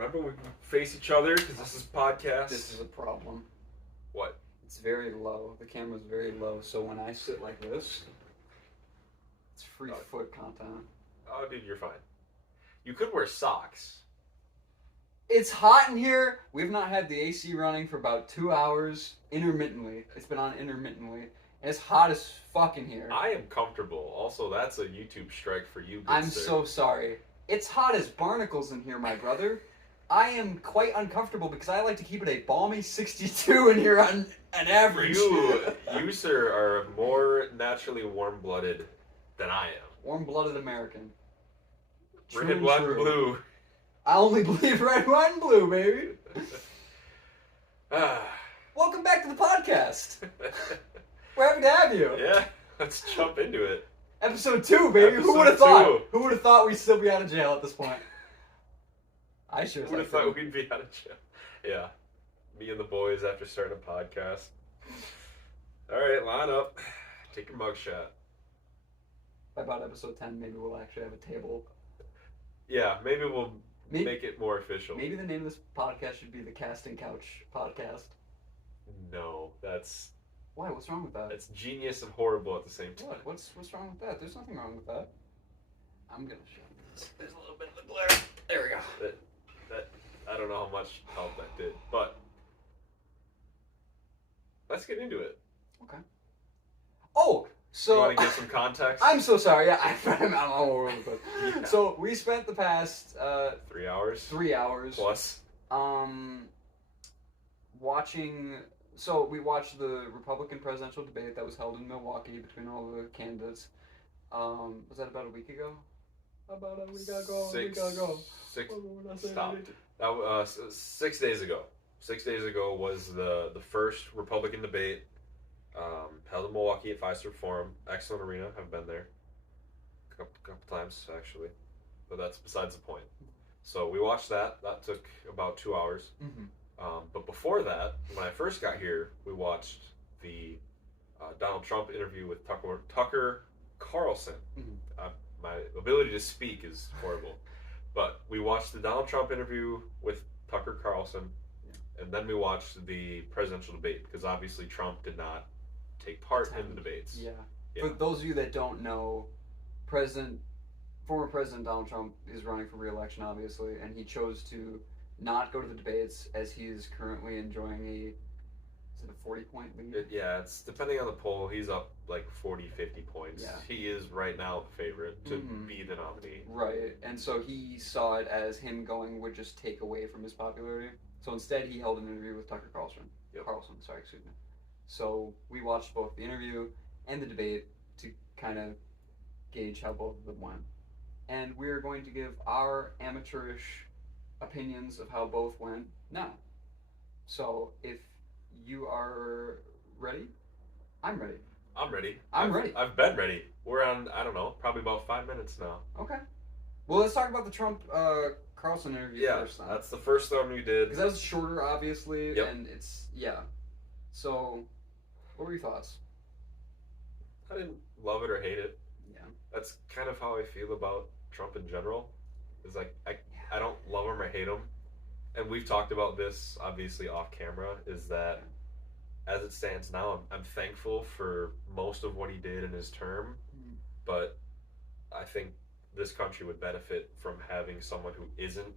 Remember, we can face each other because this is podcast. This is a problem. What? It's very low. The camera's very low, so when I sit like this, it's free foot content. Oh, dude, you're fine. You could wear socks. It's hot in here. We've not had the AC running for about 2 hours intermittently. It's been on intermittently. And it's hot as fuck in here. I am comfortable. Also, that's a YouTube strike for you. I'm so sorry. It's hot as barnacles in here, my brother. I am quite uncomfortable because I like to keep it a balmy 62 in here on an average. You, sir, are more naturally warm-blooded than I am. Warm-blooded American. Red, white, and blue. I only believe red, white, and blue, baby. Welcome back to the podcast. We're happy to have you. Yeah, let's jump into it. Episode 2, baby. Who would have thought? Who would have thought we'd still be out of jail at this point? I sure would have thought we'd be out of jail. Yeah. Me and the boys after starting a podcast. Alright, line up. Take your mugshot. By about episode 10, maybe we'll actually have a table. Yeah, maybe we'll make it more official. Maybe the name of this podcast should be the Casting Couch Podcast. No, that's... Why? What's wrong with that? It's genius and horrible at the same time. What? What's wrong with that? There's nothing wrong with that. I'm gonna show this. There's a little bit of the glare. There we go. That I don't know how much help that did, but let's get into it. Okay. Oh, so you want to give some context? I'm so sorry. Yeah, I'm all over the place. Yeah. So we spent the past 3 hours. 3 hours plus. Watching. So we watched the Republican presidential debate that was held in Milwaukee between all the candidates. Was that about a week ago? About a week ago. Stop. That was 6 days ago. 6 days ago was the first Republican debate held in Milwaukee at Fiserv Forum. Excellent arena. I've been there a couple times actually, but that's besides the point. So we watched that. That took about 2 hours. Mm-hmm. But before that, when I first got here, we watched the Donald Trump interview with Tucker Carlson. Mm-hmm. My ability to speak is horrible. But we watched the Donald Trump interview with Tucker Carlson, and then we watched the presidential debate, because obviously Trump did not take part in the debates. Yeah. For those of you that don't know, former President Donald Trump is running for re-election, obviously, and he chose to not go to the debates as he is currently enjoying is it a 40-point lead? It's depending on the poll, he's up like 40, 50 points. Yeah. He is right now the favorite to be the nominee. Right, and so he saw it as him going would just take away from his popularity. So instead he held an interview with Tucker Carlson. Excuse me. So we watched both the interview and the debate to kind of gauge how both of them went. And we're going to give our amateurish opinions of how both went now. So if you are ready, I'm ready. I'm ready. I'm ready. I've been ready. We're on, I don't know, probably about 5 minutes now. Okay. Well, let's talk about the Trump Carlson interview first. Then. That's the first one we did. Because that was shorter, obviously, and it's, So, what were your thoughts? I didn't love it or hate it. Yeah. That's kind of how I feel about Trump in general. It's like, I don't love him or hate him. And we've talked about this, obviously, off camera, is that as it stands now, I'm thankful for most of what he did in his term, but I think this country would benefit from having someone who isn't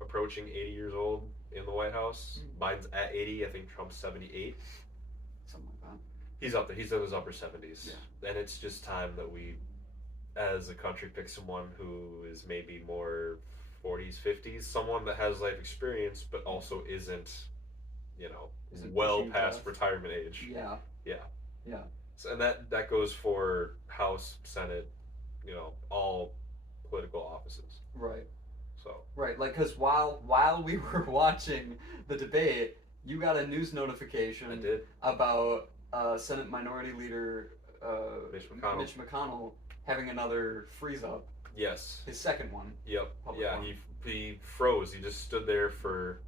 approaching 80 years old in the White House. Biden's at 80, I think Trump's 78. Something like that. He's up there, he's in his upper 70s. Yeah. And it's just time that we, as a country, pick someone who is maybe more 40s, 50s, someone that has life experience, but also isn't well past retirement age. Yeah. So, and that goes for House, Senate, all political offices. Right. So. Right, like, because while we were watching the debate, you got a news notification. I did. About Senate Minority Leader Mitch McConnell having another freeze up. Yes. His second one. Yep. Yeah, he froze. He just stood there for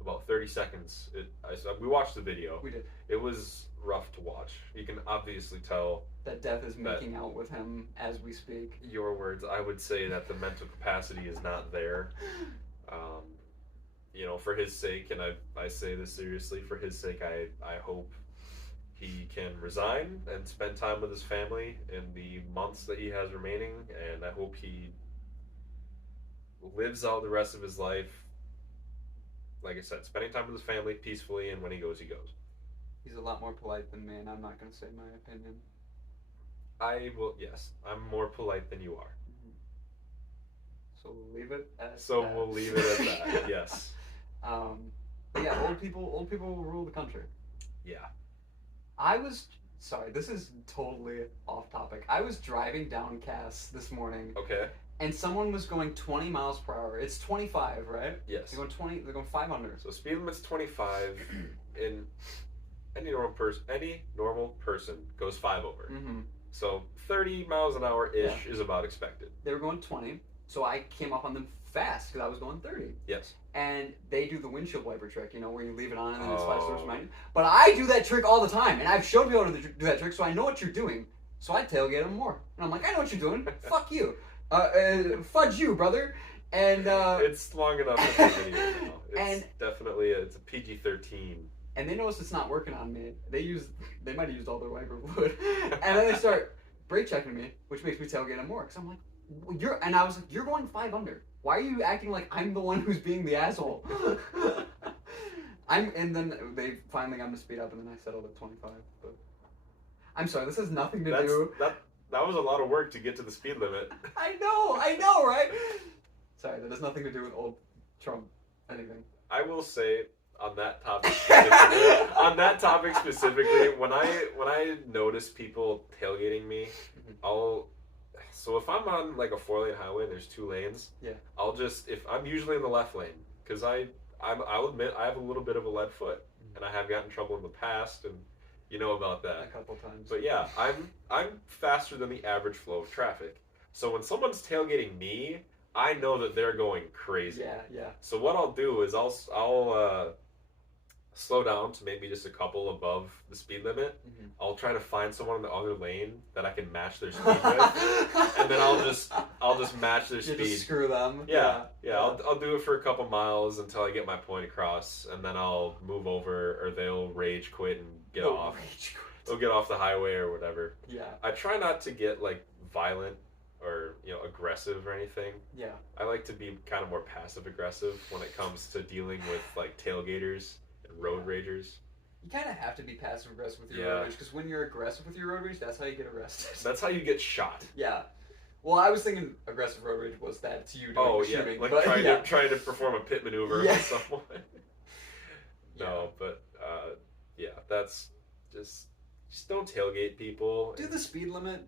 about 30 seconds. We watched the video. We did. It was rough to watch. You can obviously tell that death is making out with him as we speak. Your words. I would say that the mental capacity is not there. for his sake, and I say this seriously, for his sake, I hope he can resign and spend time with his family in the months that he has remaining, and I hope he lives out the rest of his life, like I said, spending time with his family peacefully, and when he goes, he goes. He's a lot more polite than me, and I'm not going to say my opinion. I will, yes, I'm more polite than you are. Mm-hmm. So we'll leave it at So that. we'll leave it at that, yes. But yeah, old people will rule the country. Yeah. Sorry, this is totally off topic. I was driving down Cass this morning. Okay. And someone was going 20 miles per hour. It's 25, right? Yes. They're going 5 under. So speed limit's 25. In any normal person goes 5 over. Mm-hmm. So 30 miles an hour ish is about expected. They were going 20, so I came up on them fast because I was going 30. Yes. And they do the windshield wiper trick, where you leave it on and then it's 5 steps behind you. But I do that trick all the time, and I've showed people how to do that trick, so I know what you're doing. So I tailgate them more. And I'm like, I know what you're doing. Fuck you. Fudge you, brother. And it's long enough in the video now. It's and definitely it's a PG-13. And they notice it's not working on me. They might have used all their wiper fluid, and then they start brake checking me, which makes me tailgate them more. Because I'm like, I was like, you're going 5 under. Why are you acting like I'm the one who's being the asshole? And then they finally got me to speed up, and then I settled at 25. But I'm sorry, this has nothing to do. That was a lot of work to get to the speed limit. I know, right? Sorry, that has nothing to do with old Trump anything. I will say on that topic specifically, when I notice people tailgating me, so if I'm on like a 4-lane highway and there's 2 lanes, if I'm usually in the left lane, because I'll admit I have a little bit of a lead foot, and I have gotten in trouble in the past, and you know about that. A couple times. But yeah, I'm faster than the average flow of traffic. So when someone's tailgating me, I know that they're going crazy. Yeah. So what I'll do is I'll slow down to maybe just a couple above the speed limit. Mm-hmm. I'll try to find someone in the other lane that I can match their speed with, and then I'll just match their speed. Just screw them. Yeah. I'll do it for a couple miles until I get my point across, and then I'll move over, or they'll rage quit and get off. They'll get off the highway or whatever. Yeah. I try not to get like violent or aggressive or anything. Yeah. I like to be kind of more passive aggressive when it comes to dealing with like tailgaters and road ragers. You kind of have to be passive aggressive with your road rage, because when you're aggressive with your road rage, that's how you get arrested. That's how you get shot. Yeah. Well, I was thinking aggressive road rage was that it's you doing the shooting. Like but, trying to perform a pit maneuver on someone. No, but that's just don't tailgate people. Do the speed limit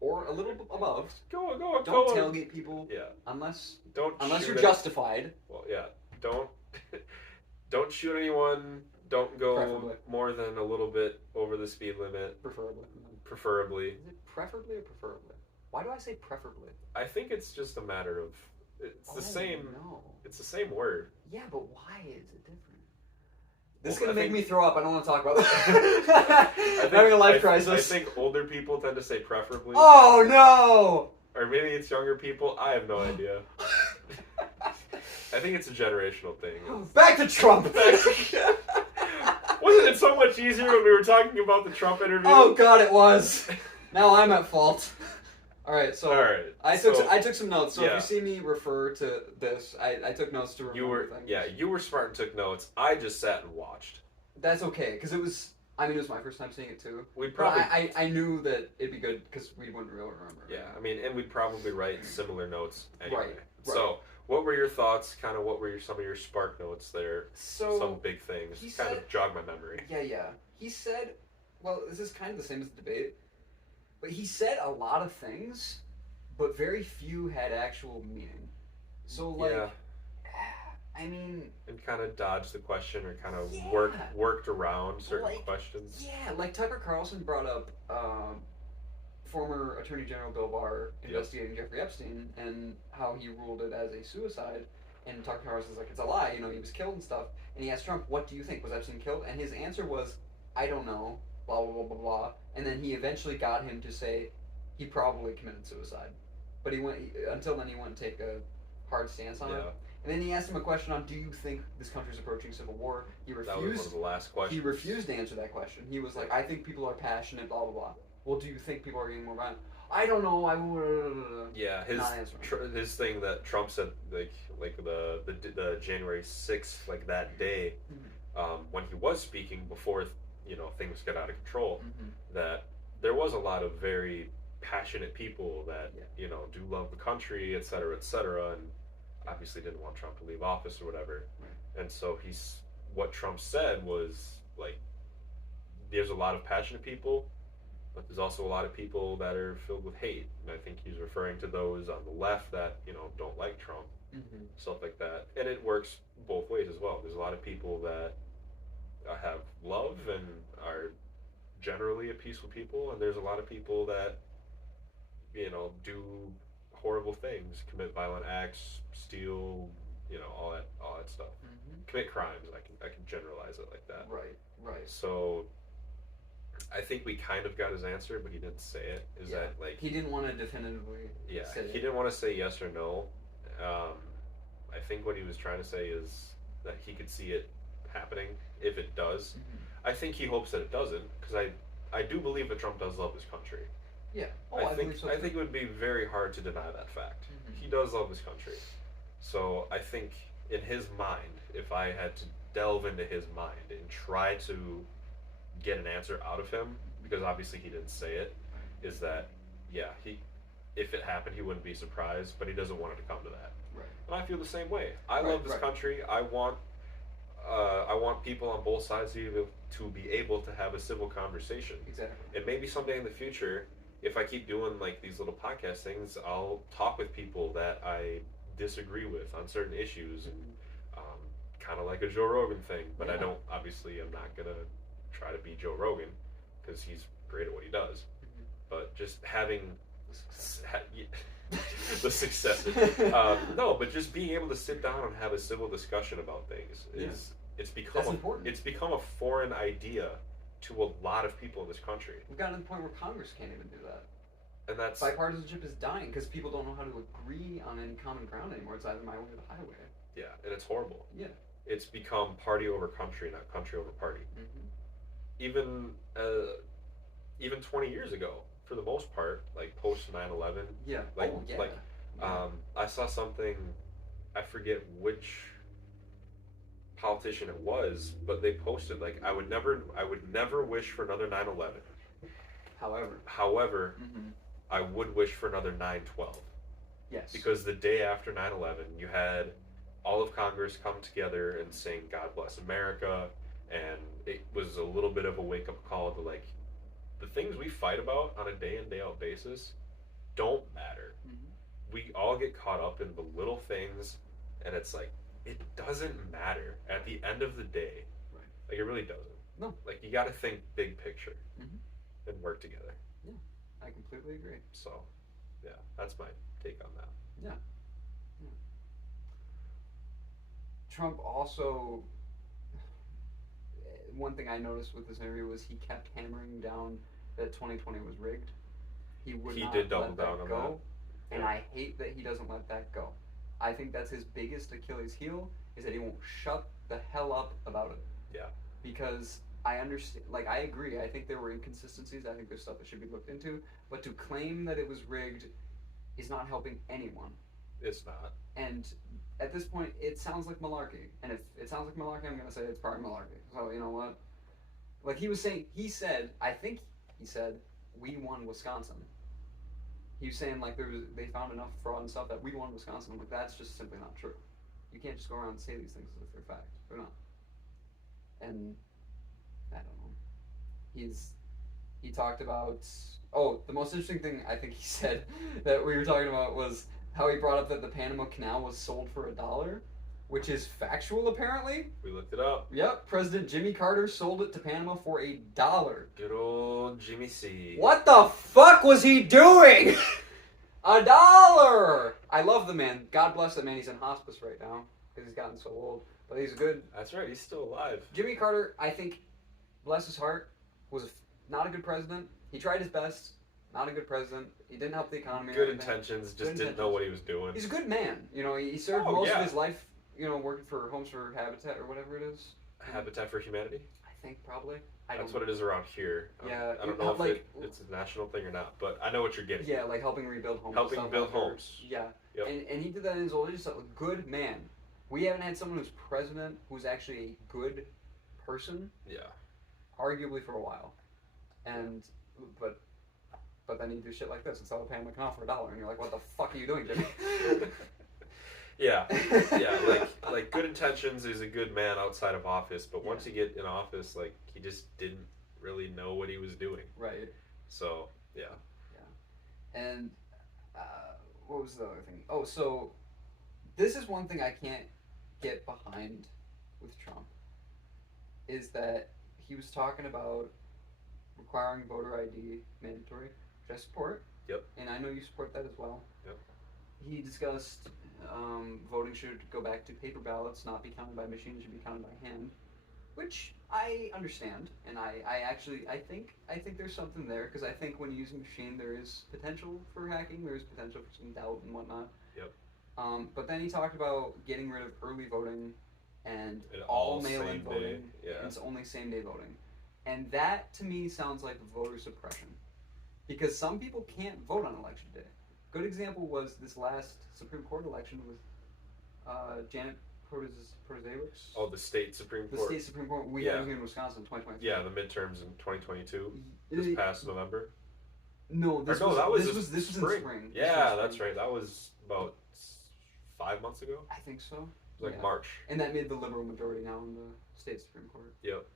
or a little above. Go. Don't tailgate people. Yeah. Unless shoot you're justified. Well, yeah. Don't shoot anyone. Don't go Preferably. more than a little bit over the speed limit. Preferably. Is it preferably or preferably? Why do I say preferably? I think it's just a matter of it's the same. No. It's the same word. Yeah, but why is it different? This is gonna make me throw up. I don't want to talk about this. I'm having a life crisis. I think older people tend to say preferably. Oh no! Or maybe it's younger people. I have no idea. I think it's a generational thing. Back to Trump. Wasn't it so much easier when we were talking about the Trump interview? Oh God, it was. Now I'm at fault. All right, I took some notes. So if you see me refer to this, I took notes to remember things. Yeah, you were smart and took notes. I just sat and watched. That's okay, because it was my first time seeing it too. I knew that it'd be good because we wouldn't really remember. Yeah, and we'd probably write similar notes anyway. Right. So, what were your thoughts? Kind of, what were some of your spark notes there? So some big things. Kind of jog my memory. Yeah. He said, well, this is kind of the same as the debate, but he said a lot of things, but very few had actual meaning. So, I mean... And kind of dodged the question or kind of worked around certain questions. Yeah, like Tucker Carlson brought up former Attorney General Bill Barr investigating Jeffrey Epstein and how he ruled it as a suicide. And Tucker Carlson's like, it's a lie, he was killed and stuff. And he asked Trump, what do you think? Was Epstein killed? And his answer was, I don't know, blah, blah, blah, blah, blah. And then he eventually got him to say he probably committed suicide. But until then he wouldn't take a hard stance on it. And And then he asked him a question on, do you think this country's approaching civil war? He refused. That was one of the last questions. He refused to answer that question. He was like, I think people are passionate, blah, blah, blah. Well, do you think people are getting more violent? I don't know. Yeah, his thing that Trump said, like the January 6th, like that day, when he was speaking before, things got out of control, that there was a lot of very passionate people that do love the country, et cetera, and obviously didn't want Trump to leave office or whatever. Right. And so what Trump said was like, there's a lot of passionate people, but there's also a lot of people that are filled with hate. And I think he's referring to those on the left that don't like Trump, stuff like that. And it works both ways as well. There's a lot of people that have love and are generally a peaceful people, and there's a lot of people that do horrible things, commit violent acts, steal, all that stuff, commit crimes. I can generalize it like that. Right. So I think we kind of got his answer, but he didn't say it. That like he didn't want to definitively? Say he didn't want to say yes or no. I think what he was trying to say is that he could see it happening if it does. I think he hopes that it doesn't, because I do believe that Trump does love his country. Yeah. I think it would be very hard to deny that fact. He does love his country. So I think in his mind, if I had to delve into his mind and try to get an answer out of him, because obviously he didn't say it, is that if it happened, he wouldn't be surprised, but he doesn't want it to come to that. Right. And I feel the same way. I love this country. I want people on both sides to be able to have a civil conversation. Exactly. And maybe someday in the future, if I keep doing like these little podcast things, I'll talk with people that I disagree with on certain issues, and kind of like a Joe Rogan thing. But I'm not gonna try to be Joe Rogan, because he's great at what he does. But just having the success. No, but just being able to sit down and have a civil discussion about things it's become a foreign idea to a lot of people in this country. We've gotten to the point where Congress can't even do that. And that's bipartisanship is dying because people don't know how to agree on any common ground anymore. It's either my way or the highway. Yeah, and it's horrible. Yeah. It's become party over country, not country over party. Even 20 years ago, for the most part, like post 9/11. Yeah. I saw something, I forget which politician it was, but they posted like, I would never wish for another 9/11. However, I would wish for another 9/12. Yes. Because the day after 9/11, you had all of Congress come together and saying God bless America, and it was a little bit of a wake-up call to like, the things we fight about on a day in, day out basis don't matter. We all get caught up in the little things, and it's like, it doesn't matter at the end of the day. Right. Like, it really doesn't. No. Like, you got to think big picture and work together. Yeah, I completely agree. So, yeah, that's my take on that. Yeah. Trump also, one thing I noticed with this interview was he kept hammering down that 2020 was rigged. He did double down on that. And I hate that he doesn't let that go. I think that's his biggest Achilles heel, is that he won't shut the hell up about it. Yeah. Because I understand, like, I agree. I think there were inconsistencies. I think there's stuff that should be looked into. But to claim that it was rigged is not helping anyone. It's not. And at this point, it sounds like malarkey. And if it sounds like malarkey, I'm going to say it's probably malarkey. So, you know what? Like he said, we won Wisconsin. He was saying, like, they found enough fraud and stuff that we won Wisconsin. I'm like, that's just simply not true. You can't just go around and say these things as if they're fact. They're not. And I don't know. He talked about, the most interesting thing I think he said that we were talking about was how he brought up that the Panama Canal was sold for $1, which is factual apparently. We looked it up. Yep, President Jimmy Carter sold it to Panama for $1. Good old Jimmy C. What the fuck was he doing? $1! I love the man. God bless the man. He's in hospice right now because he's gotten so old. But he's good. That's right. He's still alive. Jimmy Carter, I think, bless his heart, was not a good president. He tried his best. Not a good president. He didn't help the economy. Good intentions. Just didn't know what he was doing. He's a good man. You know, he served most of his life working for Homes for Habitat or whatever it is. Habitat for Humanity. I think probably. That's what it is around here. Yeah, I don't know if it's a national thing or not, but I know what you're getting. Yeah, like helping rebuild homes. Helping build homes. Yeah. Yep. And he did that in his old age. So a good man. We haven't had someone who's president who's actually a good person. Yeah. Arguably for a while, but then you do shit like this instead of paying like off for $1, and you're like, what the fuck are you doing, Jimmy? Yeah, like good intentions. He's a good man outside of office, but once you get in office, like he just didn't really know what he was doing. Right. So yeah. And what was the other thing? Oh, so this is one thing I can't get behind with Trump, is that he was talking about requiring voter ID mandatory, which I support. Yep. And I know you support that as well. Yep. He discussed voting should go back to paper ballots, not be counted by machines, should be counted by hand, which I understand, and I think there's something there, because I think when you use a machine, there is potential for hacking, there is potential for some doubt and whatnot. Yep. But then he talked about getting rid of early voting and all mail-in voting. Day. Yeah. And it's only same-day voting, and that to me sounds like voter suppression, because some people can't vote on election day. Good example was this last Supreme Court election with Janet Protasiewicz. Oh, the state Supreme Court. The state Supreme Court. We had here in Wisconsin in 2022. Yeah, the midterms in 2022. This past November. No, this was in spring. Yeah, that's right. That was about 5 months ago. I think so. It was like March. And that made the liberal majority now in the state Supreme Court. Yep.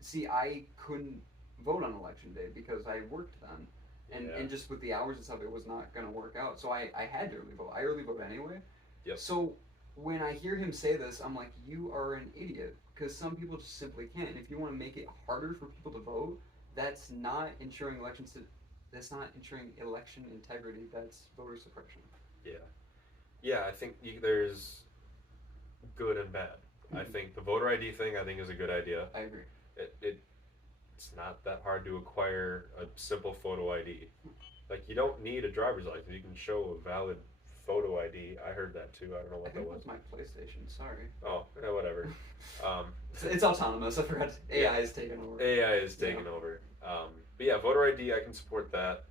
See, I couldn't vote on election day because I worked then. And just with the hours and stuff, it was not going to work out. So I had to early vote. I early vote anyway. Yep. So when I hear him say this, I'm like, you are an idiot. Because some people just simply can't. And if you want to make it harder for people to vote, that's not ensuring that's not ensuring election integrity. That's voter suppression. Yeah. Yeah, I think there's good and bad. I think the voter ID thing, I think, is a good idea. I agree. It's not that hard to acquire a simple photo ID. Like, you don't need a driver's license. You can show a valid photo ID. I heard that too. I don't know what that was. My PlayStation. Sorry. Oh, yeah, whatever. It's autonomous. I forgot. AI is taking over. AI is taking over. But yeah, voter ID, I can support that.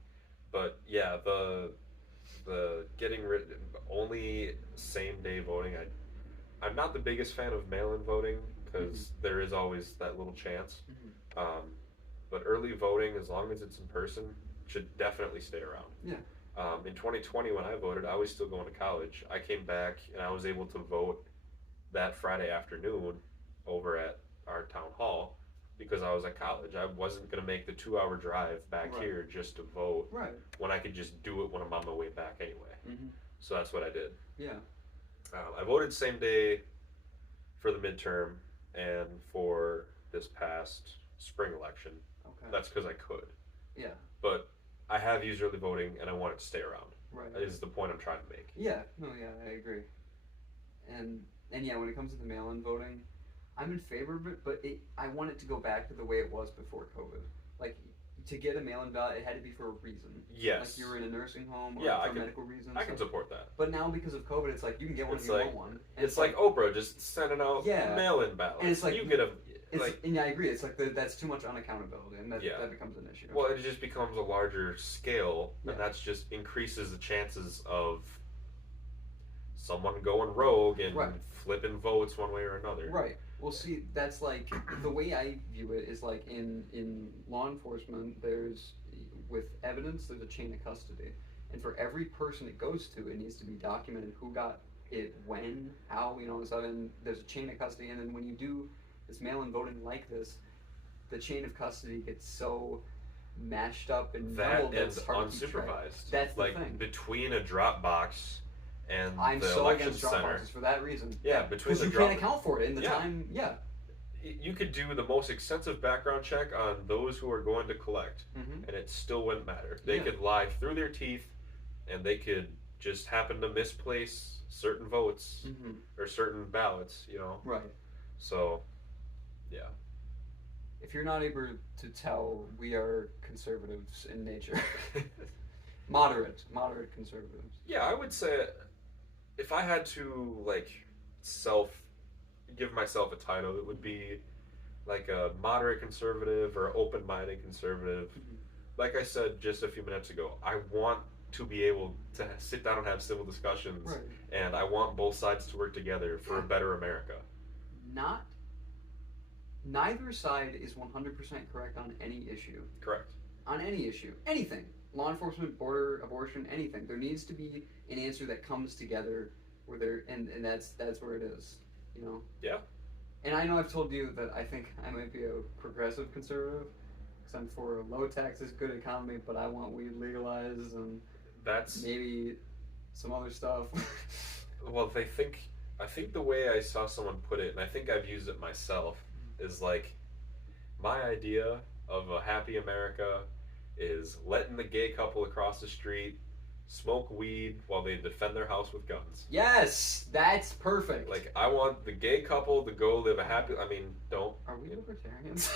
But yeah, the getting rid only same day voting. I'm not the biggest fan of mail-in voting because there is always that little chance. But early voting, as long as it's in person, should definitely stay around. Yeah. In 2020, when I voted, I was still going to college. I came back and I was able to vote that Friday afternoon over at our town hall because I was at college. I wasn't going to make the 2-hour drive back here just to vote when I could just do it when I'm on my way back anyway. So that's what I did. Yeah. I voted same day for the midterm and for this past spring election. Okay. That's because I could. Yeah. But I have used early voting and I want it to stay around. Right. Is the point I'm trying to make. Yeah. No, yeah, I agree. And yeah, when it comes to the mail-in voting, I'm in favor of it, but I want it to go back to the way it was before COVID. Like, to get a mail-in ballot, it had to be for a reason. Yes. Like you were in a nursing home or for medical reasons. I can support that. But now because of COVID, it's like you can get one if you want one. And it's like Oprah just sending out mail-in ballots. And it's like you get a and yeah, I agree. It's like that's too much unaccountability, and that becomes an issue. Well, it just becomes a larger scale, and that's just increases the chances of someone going rogue and flipping votes one way or another. Right. Well, see, that's like the way I view it is like in law enforcement, with evidence, there's a chain of custody, and for every person it goes to, it needs to be documented who got it, when, how, and stuff. And there's a chain of custody, and then when you do this mail-in voting like this, the chain of custody gets so mashed up and that it's hard unsupervised. To keep track. That's the thing. Between a drop box and I'm the so election against drop center. boxes for that reason. Yeah, between the you can't account for it in the time. Yeah. You could do the most extensive background check on those who are going to collect, and it still wouldn't matter. They could lie through their teeth, and they could just happen to misplace certain votes or certain ballots. Right. So. Yeah. If you're not able to tell, we are conservatives in nature. moderate conservatives. Yeah, I would say if I had to self give myself a title, it would be like a moderate conservative or open-minded conservative. Like I said just a few minutes ago, I want to be able to sit down and have civil discussions, Right. and I want both sides to work together for a better America. Neither side is 100% correct on any issue. Correct. On any issue. Anything. Law enforcement, border, abortion, anything. There needs to be an answer that comes together where there and that's where it is. You know? Yeah. And I know I've told you that I think I might be a progressive conservative because I'm for low taxes, good economy, but I want weed legalized and that's maybe some other stuff. well, I think the way I saw someone put it, and I think I've used it myself, is like my idea of a happy America is letting the gay couple across the street smoke weed while they defend their house with guns. Yes, that's perfect. Like, I want the gay couple to go live a happy. I mean, don't. Are we libertarians?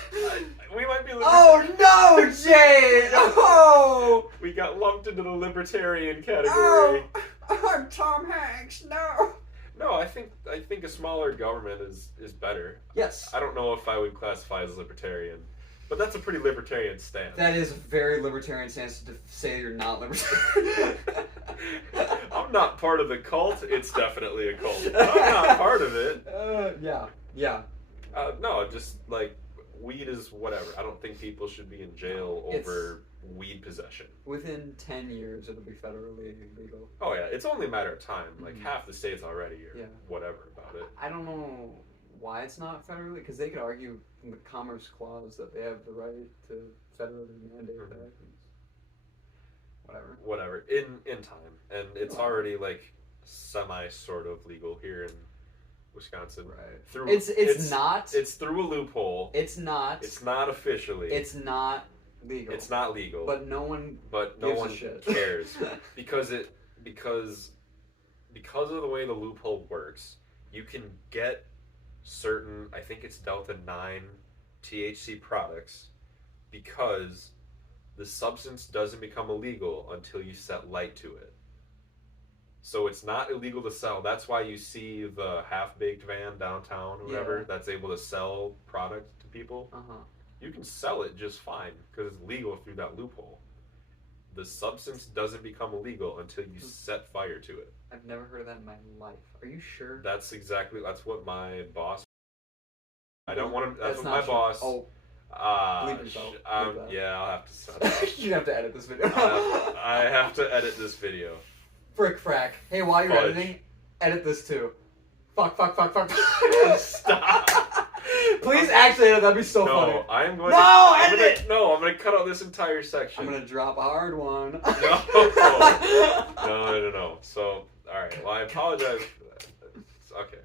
We might be. Oh no, Jay! Oh, we got lumped into the libertarian category. Oh, I'm Tom Hanks. No. No, I think a smaller government is better. Yes. I don't know if I would classify as libertarian, but that's a pretty libertarian stance. That is a very libertarian stance to say you're not libertarian. I'm not part of the cult. It's definitely a cult. I'm not part of it. Yeah. No, just like weed is whatever. I don't think people should be in jail over weed possession. Within 10 years, it'll be federally legal. Oh yeah, it's only a matter of time. Like half the states already are whatever about it. I don't know why it's not federally, because they could argue from the Commerce Clause that they have the right to federally mandate that. Whatever. In time, and it's already like semi sort of legal here in Wisconsin. Right. It's not. It's through a loophole. It's not. It's not officially. It's not legal. It's not legal. But no one. Shit. Cares because of the way the loophole works. You can get certain, I think it's Delta 9 THC products because the substance doesn't become illegal until you set light to it. So it's not illegal to sell. That's why you see the half-baked van downtown or whatever that's able to sell product to people. You can sell it just fine because it's legal through that loophole. The substance doesn't become illegal until you set fire to it. I've never heard of that in my life. Are you sure? That's what my boss. I don't want to. That's what my true. boss. Oh. Believe yourself. Yeah, I'll have to set it. You have to edit this video. I have to edit this video. Frick frack. Hey, while you're editing, edit this too. Fuck. Stop. Please actually edit. That'd be so funny. No, I'm going. Edit it. No, I'm going to cut out this entire section. I'm going to drop a hard one. No. So, all right. Well, I apologize for that. Okay.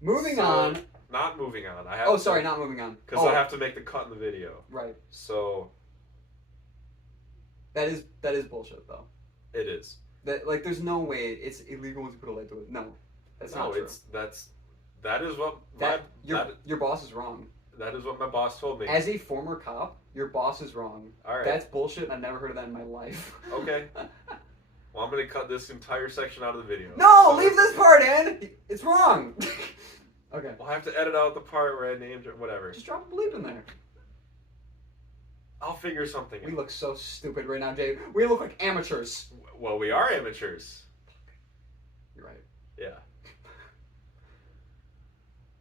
Moving on. Not moving on. Not moving on. Because I have to make the cut in the video. Right. So. That is bullshit, though. It is. There's no way it's illegal to put a light to it. No, that's not true. That is what your boss is wrong. That is what my boss told me. As a former cop, your boss is wrong. All right. That's bullshit. And I've never heard of that in my life. Okay. Well, I'm gonna cut this entire section out of the video. No, leave this part in. It's wrong. Okay. We'll have to edit out the part where I named it. Whatever. Just drop a bleep in there. I'll figure something out. We look so stupid right now, Jay. We look like amateurs. Well, we are amateurs. You're right. Yeah.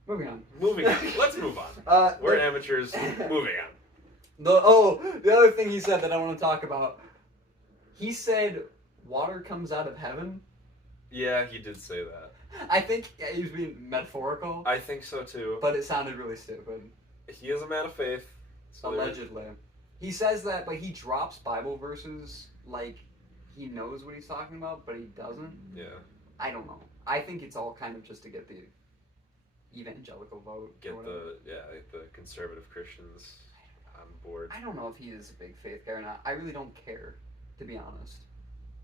Moving on. Let's move on. We're amateurs. Moving on. The other thing he said that I want to talk about. He said water comes out of heaven. Yeah, he did say that. I think he was being metaphorical. I think so too. But it sounded really stupid. He is a man of faith. So allegedly. He says that, but he drops Bible verses like he knows what he's talking about, but he doesn't. Yeah. I don't know. I think it's all kind of just to get the evangelical vote. Get the conservative Christians on board. I don't know if he is a big faith guy or not. I really don't care, to be honest.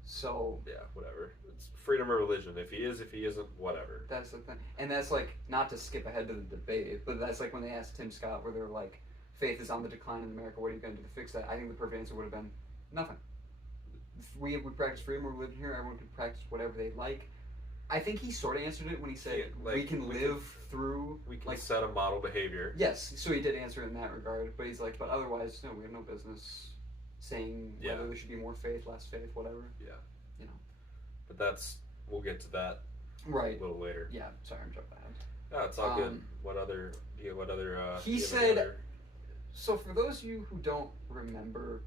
So yeah, whatever. It's freedom of religion. If he is, if he isn't, whatever. That's the thing. And that's like, not to skip ahead to the debate, but that's like when they asked Tim Scott where they're like, faith is on the decline in America, what are you going to do to fix that? I think the perfect answer would have been nothing. If we would practice freedom of religion here, everyone could practice whatever they like. I think he sort of answered it when he said, we can live through... We can set a model behavior. Yes, so he did answer in that regard, but he's like, but otherwise, no, we have no business saying whether there should be more faith, less faith, whatever. Yeah. You know. But we'll get to that a little later. Yeah, sorry, I'm jumping ahead. No, it's all good. What other... he said... So for those of you who don't remember,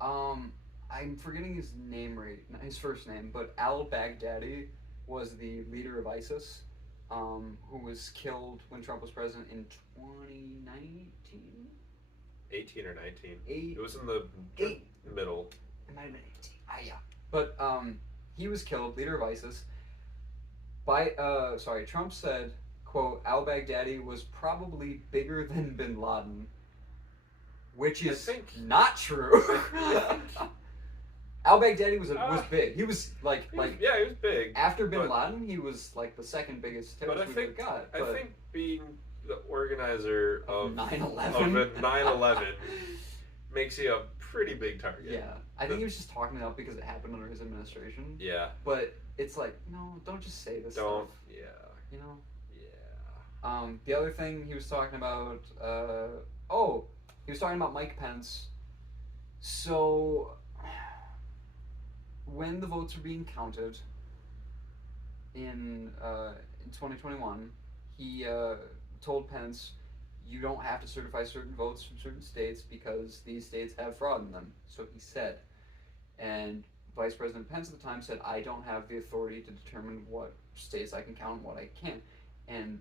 I'm forgetting his name his first name, but al-Baghdadi was the leader of ISIS, who was killed when Trump was president in 2019? 18 or 19. It was in the middle. It might have been 18. Yeah. But he was killed, leader of ISIS, by, Trump said, quote, al-Baghdadi was probably bigger than bin Laden, which is not true. Al-Baghdadi was big. He was he was big. After bin Laden, he was like the second biggest terrorist we've got. I think being the organizer of 9/11 makes you a pretty big target. Yeah, I think he was just talking it up because it happened under his administration. Yeah, but it's like, no, don't just say this stuff. Yeah, you know. Yeah. The other thing he was talking about. He was talking about Mike Pence. So, when the votes were being counted in 2021, he told Pence, you don't have to certify certain votes from certain states because these states have fraud in them. So he said. And Vice President Pence at the time said, I don't have the authority to determine what states I can count and what I can't. And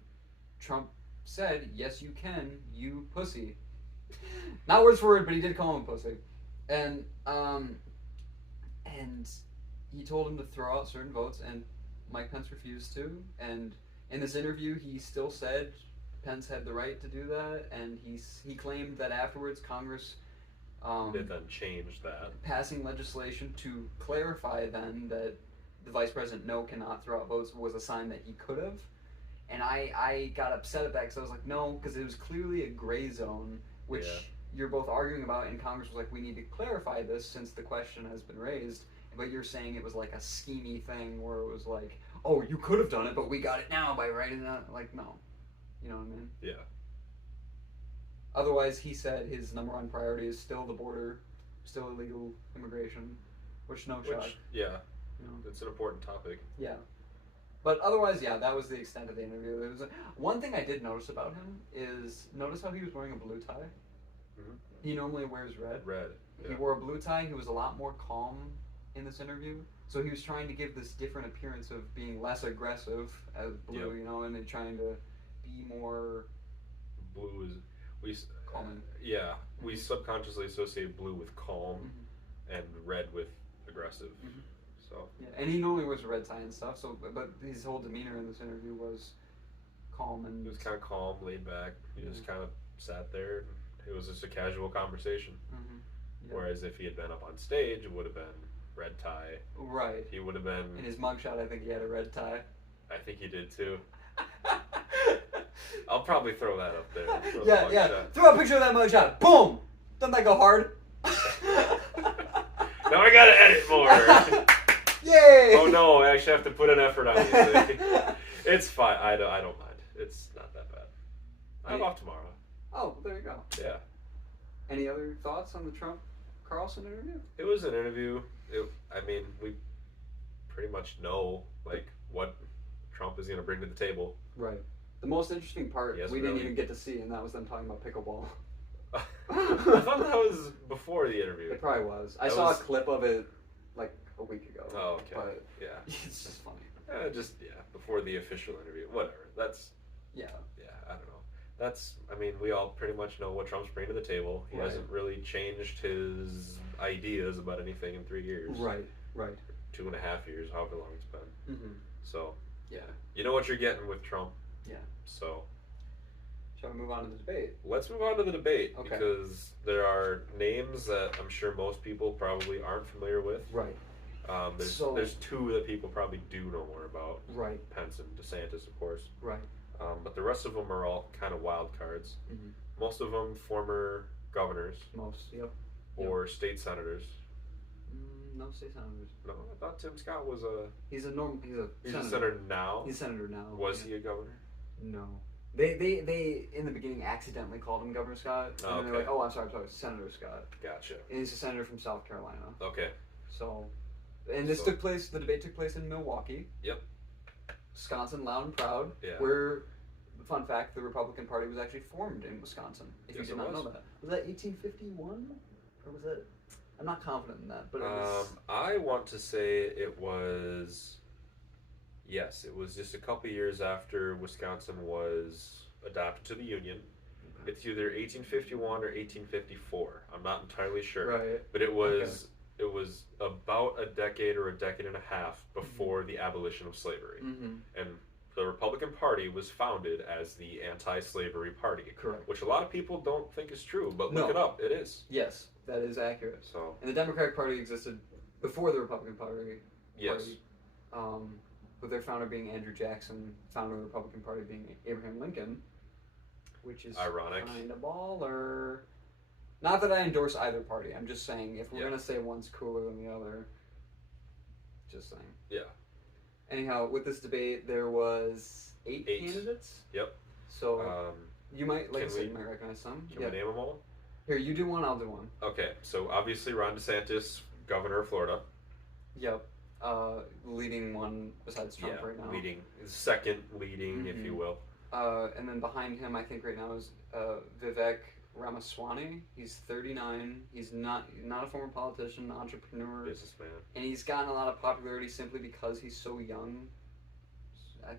Trump said, yes, you can, you pussy. Not word for word, but he did call him a pussy. And he told him to throw out certain votes, and Mike Pence refused to. And in this interview, he still said Pence had the right to do that, and he claimed that afterwards Congress did then change that, passing legislation to clarify then that the vice president cannot throw out votes was a sign that he could have. And I got upset at that because I was like, no, because it was clearly a gray zone, which you're both arguing about, and Congress was like, we need to clarify this since the question has been raised. But you're saying it was like a schemy thing where it was like, oh, you could have done it, but we got it now by writing it out. Like, no. You know what I mean? Yeah. Otherwise, he said his number one priority is still the border, still illegal immigration, which shock. Yeah. You know? It's an important topic. Yeah. But otherwise, that was the extent of the interview. There was one thing I did notice about him is, notice how he was wearing a blue tie? Mm-hmm. He normally wears red. Red. Yeah. He wore a blue tie. He was a lot more calm in this interview. So he was trying to give this different appearance of being less aggressive as blue, you know, and then trying to be more... Blue is... calming. We subconsciously associate blue with calm and red with aggressive. Mm-hmm. So. Yeah, and he normally wears a red tie and stuff. So, but his whole demeanor in this interview was calm and. He was kind of calm, laid back. He just kind of sat there. It was just a casual conversation. Mm-hmm. Yeah. Whereas if he had been up on stage, it would have been red tie. Right. He would have been. In his mugshot, I think he had a red tie. I think he did too. I'll probably throw that up there. Yeah. Throw a picture of that mugshot. Boom! Doesn't that go hard? Now I gotta edit more. Yay! Oh no, I actually have to put an effort on this. It's fine. I don't mind. It's not that bad. I'm off tomorrow. Oh, there you go. Yeah. Any other thoughts on the Trump-Carlson interview? It was an interview. We pretty much know what Trump is going to bring to the table. Right. The most interesting part we didn't even get to see, and that was them talking about pickleball. I thought that was before the interview. It probably was. I saw a clip of it a week ago. Oh, okay. But yeah. It's just funny. Before the official interview. Whatever. That's... Yeah. Yeah, I don't know. We all pretty much know what Trump's bringing to the table. He hasn't really changed his ideas about anything in 3 years. Right. 2.5 years, however long it's been. Mm-hmm. So... Yeah. You know what you're getting with Trump. Yeah. So... Shall we move on to the debate? Let's move on to the debate, okay. Because there are names that I'm sure most people probably aren't familiar with. Right. There's two that people probably do know more about. Right. Pence and DeSantis, of course. Right. But the rest of them are all kind of wild cards. Mm-hmm. Most of them former governors. Most, yep. Or state senators. No state senators. No, I thought Tim Scott was a. He's a normal. He's a senator now. He's a senator now. Was he a governor? No. They in the beginning accidentally called him Governor Scott. And okay. they're like, oh, I'm sorry, Senator Scott. Gotcha. And he's a senator from South Carolina. Okay. So, and this took place. The debate took place in Milwaukee. Yep. Wisconsin, loud and proud. Yeah. Where, fun fact, the Republican Party was actually formed in Wisconsin. If Yes, you did not know that, was that 1851 or was that? I'm not confident in that, but it was. I want to say it was. Yes, it was just a couple years after Wisconsin was adopted to the Union. Okay. It's either 1851 or 1854. I'm not entirely sure. Right. But it was about a decade or a decade and a half before the abolition of slavery. Mm-hmm. And the Republican Party was founded as the anti-slavery party. Correct. Which a lot of people don't think is true, but look it up. It is. Yes, that is accurate. So. And the Democratic Party existed before the Republican Party. Yes. With their founder being Andrew Jackson, founder of the Republican Party being Abraham Lincoln, which is ironic. Kind of baller. Not that I endorse either party. I'm just saying if we're gonna say one's cooler than the other, just saying. Yeah. Anyhow, with this debate, there was eight candidates. Yep. So you might, like I said, you might recognize some. Can we name them all? Here, you do one. I'll do one. Okay. So obviously Ron DeSantis, governor of Florida. Yep. Leading one besides Trump right now. Second leading, if you will. And then behind him, I think right now is Vivek Ramaswamy. He's 39. He's not a former politician, entrepreneur, businessman, and he's gotten a lot of popularity simply because he's so young. I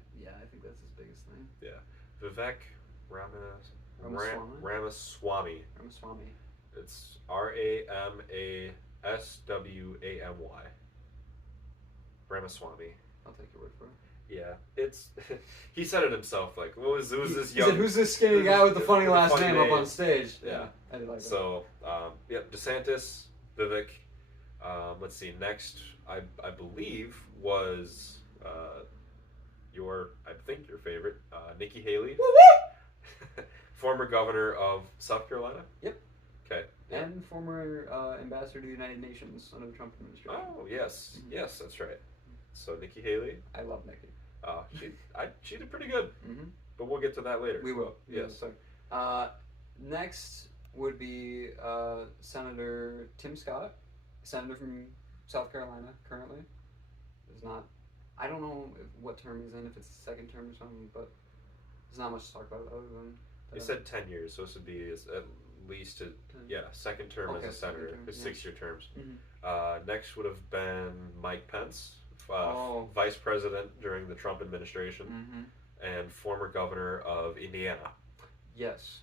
think that's his biggest thing. Yeah, Vivek Ramaswamy. Ramaswamy. It's Ramaswamy. Ramaswamy. I'll take your word for it. Yeah, it's. He said it himself. Like, who's this he young? Said, who's this skinny guy with the funny last name up on stage? Yeah, I did like that. So, DeSantis, Vivek. Let's see. Next, I believe was I think your favorite, Nikki Haley, former governor of South Carolina. Yep. Okay. Yep. And former ambassador to the United Nations under the Trump administration. Oh yes, yes, that's right. So Nikki Haley. I love Nikki. She did pretty good. Mm-hmm. But we'll get to that later. We will. Yes. Next would be Senator Tim Scott, senator from South Carolina currently. Is not. I don't know what term he's in, if it's the second term or something, but there's not much to talk about other than. He said 10 years, so this would be at least second term as a senator, his 6-year terms. Mm-hmm. Next would have been Mike Pence, vice president during the Trump administration, and former governor of Indiana. Yes.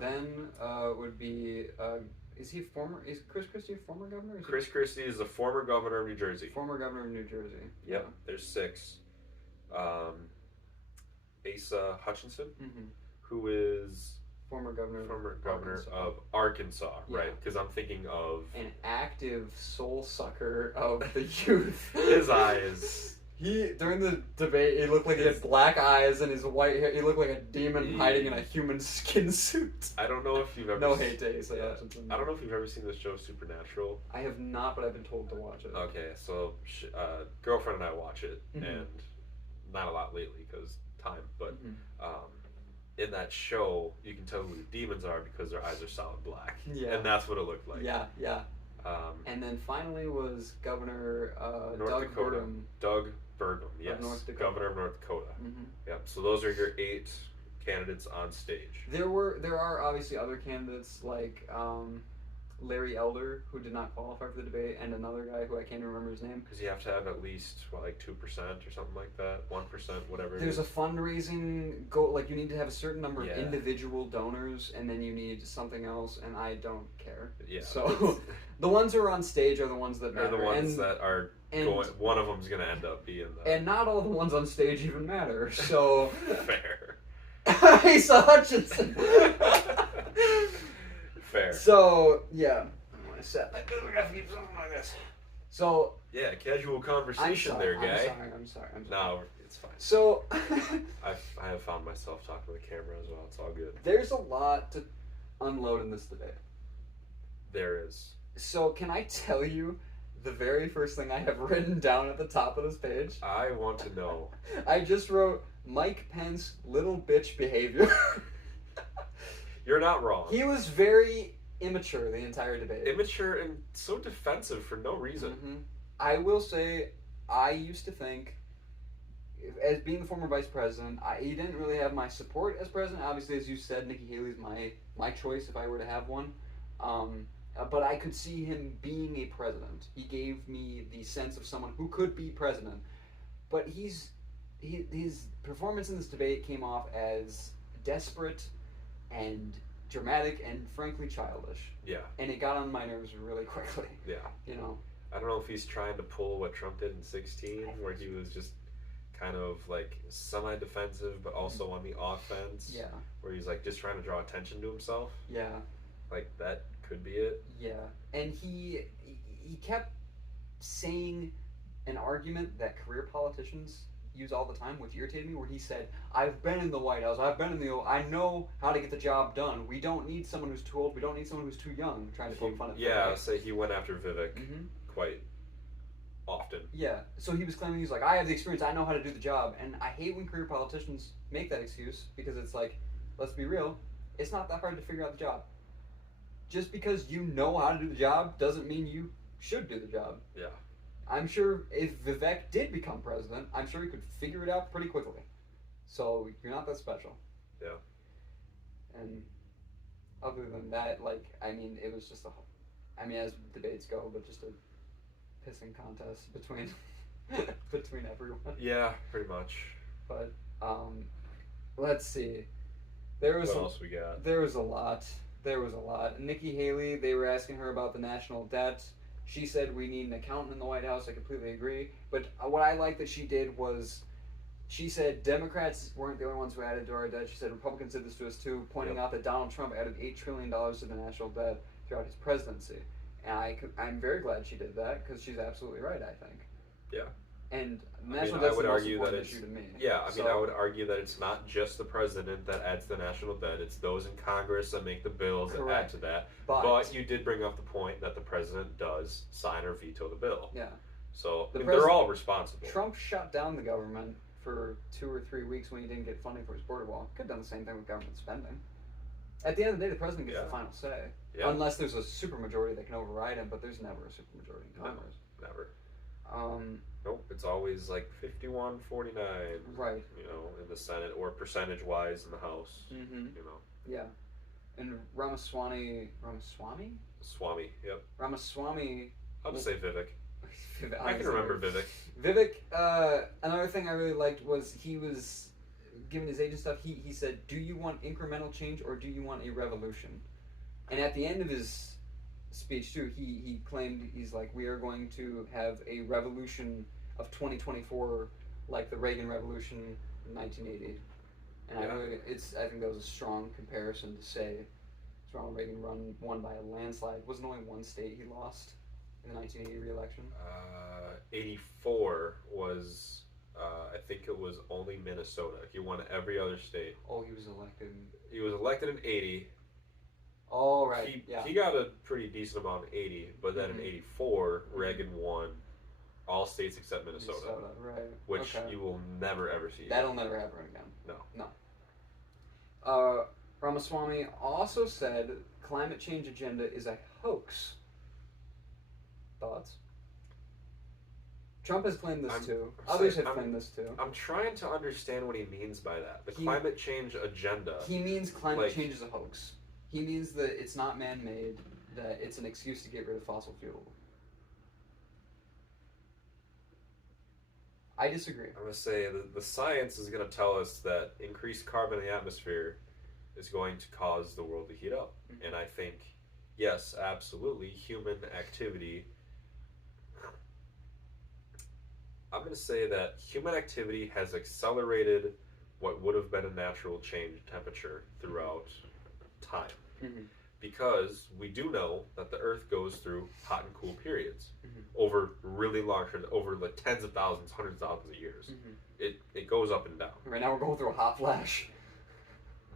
Then would be is Chris Christie a former governor? Chris Christie is the former governor of New Jersey. Former governor of New Jersey. Yep. Yeah. There's 6. Asa Hutchinson, who is former governor of Arkansas, right? Because I'm thinking of an active soul sucker of the youth. His eyes. During the debate, he looked like he had black eyes and his white hair. He looked like a demon hiding in a human skin suit. I don't know if you've ever. No hate to Asa Hutchinson. I don't know if you've ever seen the show Supernatural. I have not, but I've been told to watch it. Okay, so girlfriend and I watch it, and not a lot lately because time, but in that show, you can tell who the demons are because their eyes are solid black. Yeah. And that's what it looked like. Yeah. And then finally was Governor Doug Burgum, yes. Governor of North Dakota. Yep. So those are your 8 candidates on stage. There are obviously other candidates like Larry Elder, who did not qualify for the debate, and another guy who I can't even remember his name. Because you have to have at least, 2% or something like that? 1%, whatever. There's a fundraising goal, like you need to have a certain number of individual donors, and then you need something else, and I don't care. Yeah. So the ones who are on stage are the ones that matter. They're the ones that are going, one of them's going to end up being the... And not all the ones on stage even matter, so... Fair. Asa Hutchinson! Fair. So, yeah. I'm going to set my keep something like this. So... Yeah, casual conversation there, guy. I'm sorry. No, it's fine. So... I have found myself talking to the camera as well. It's all good. There's a lot to unload in this debate. There is. So, can I tell you the very first thing I have written down at the top of this page. I want to know. I just wrote Mike Pence, little bitch behavior. You're not wrong. He was very immature the entire debate. Immature and so defensive for no reason. Mm-hmm. I will say, I used to think, as being the former vice president, he didn't really have my support as president. Obviously, as you said, Nikki Haley's my choice if I were to have one. But I could see him being a president. He gave me the sense of someone who could be president. But his performance in this debate came off as desperate and dramatic and frankly childish. Yeah. And it got on my nerves really quickly. Yeah. You know. I don't know if he's trying to pull what Trump did in 2016, where he was just kind of like semi-defensive, but also on the offense. Yeah. Where he's like just trying to draw attention to himself. Yeah. Like that could be it. Yeah. And he kept saying an argument that career politicians use all the time, which irritated me, where he said, I've been in the White House, I know how to get the job done. We don't need someone who's too old, we don't need someone who's too young, trying to poke fun at Yeah, say he went after Vivek quite often. Yeah, so he was claiming, he's like, I have the experience, I know how to do the job, and I hate when career politicians make that excuse, because it's like, let's be real, it's not that hard to figure out the job. Just because you know how to do the job doesn't mean you should do the job. Yeah. I'm sure if Vivek did become president, I'm sure he could figure it out pretty quickly. So you're not that special. Yeah. And other than that, it was just as debates go, but just a pissing contest between everyone. Yeah, pretty much. But let's see. What else we got? There was a lot. Nikki Haley, they were asking her about the national debt. She said we need an accountant in the White House. I completely agree. But what I like that she did was, she said Democrats weren't the only ones who added to our debt. She said Republicans did this to us too, pointing out that Donald Trump added $8 trillion to the national debt throughout his presidency. And I'm very glad she did that, because she's absolutely right, I think. Yeah. And national debt's the most important issue to me. Yeah, I would argue that it's not just the president that adds the national debt. It's those in Congress that make the bills that add to that. But you did bring up the point that the president does sign or veto the bill. Yeah. So they're all responsible. Trump shut down the government for 2 or 3 weeks when he didn't get funding for his border wall. Could have done the same thing with government spending. At the end of the day, the president gets the final say. Yeah. Unless there's a supermajority that can override him, but there's never a supermajority in Congress. No, never. Nope, it's always like 51-49. Right. You know, in the Senate, or percentage-wise in the House. Mm-hmm. You know. Yeah. And Ramaswamy, yep. Ramaswamy. I'll just say Vivek. I can Honestly, remember Vivek. Vivek, another thing I really liked was he was giving his age and stuff. He said, do you want incremental change or do you want a revolution? And at the end of his speech too, he claimed, he's like, we are going to have a revolution of 2024 like the Reagan Revolution in 1980. And I think that was a strong comparison to say Ronald Reagan won by a landslide. Wasn't only one state he lost in the 1980 re-election? 84 was, I think it was only Minnesota. He won every other state. Oh, he was elected. He was elected in 80. Oh, right. He got a pretty decent amount in 80, but then in 84, Reagan won all states except Minnesota. Right. Which you will never ever see. That'll never happen again. No. Ramaswamy also said climate change agenda is a hoax. Thoughts? Trump has claimed this too. Others have claimed this too. I'm trying to understand what he means by that. The climate change agenda. He means climate change is a hoax. He means that it's not man-made, that it's an excuse to get rid of fossil fuel. I disagree. I'm going to say the science is going to tell us that increased carbon in the atmosphere is going to cause the world to heat up. Mm-hmm. And I think, yes, absolutely, human activity. I'm going to say that human activity has accelerated what would have been a natural change in temperature throughout time. Mm-hmm. Because we do know that the Earth goes through hot and cool periods over really long, over like tens of thousands, hundreds of thousands of years. Mm-hmm. It goes up and down. Right now we're going through a hot flash.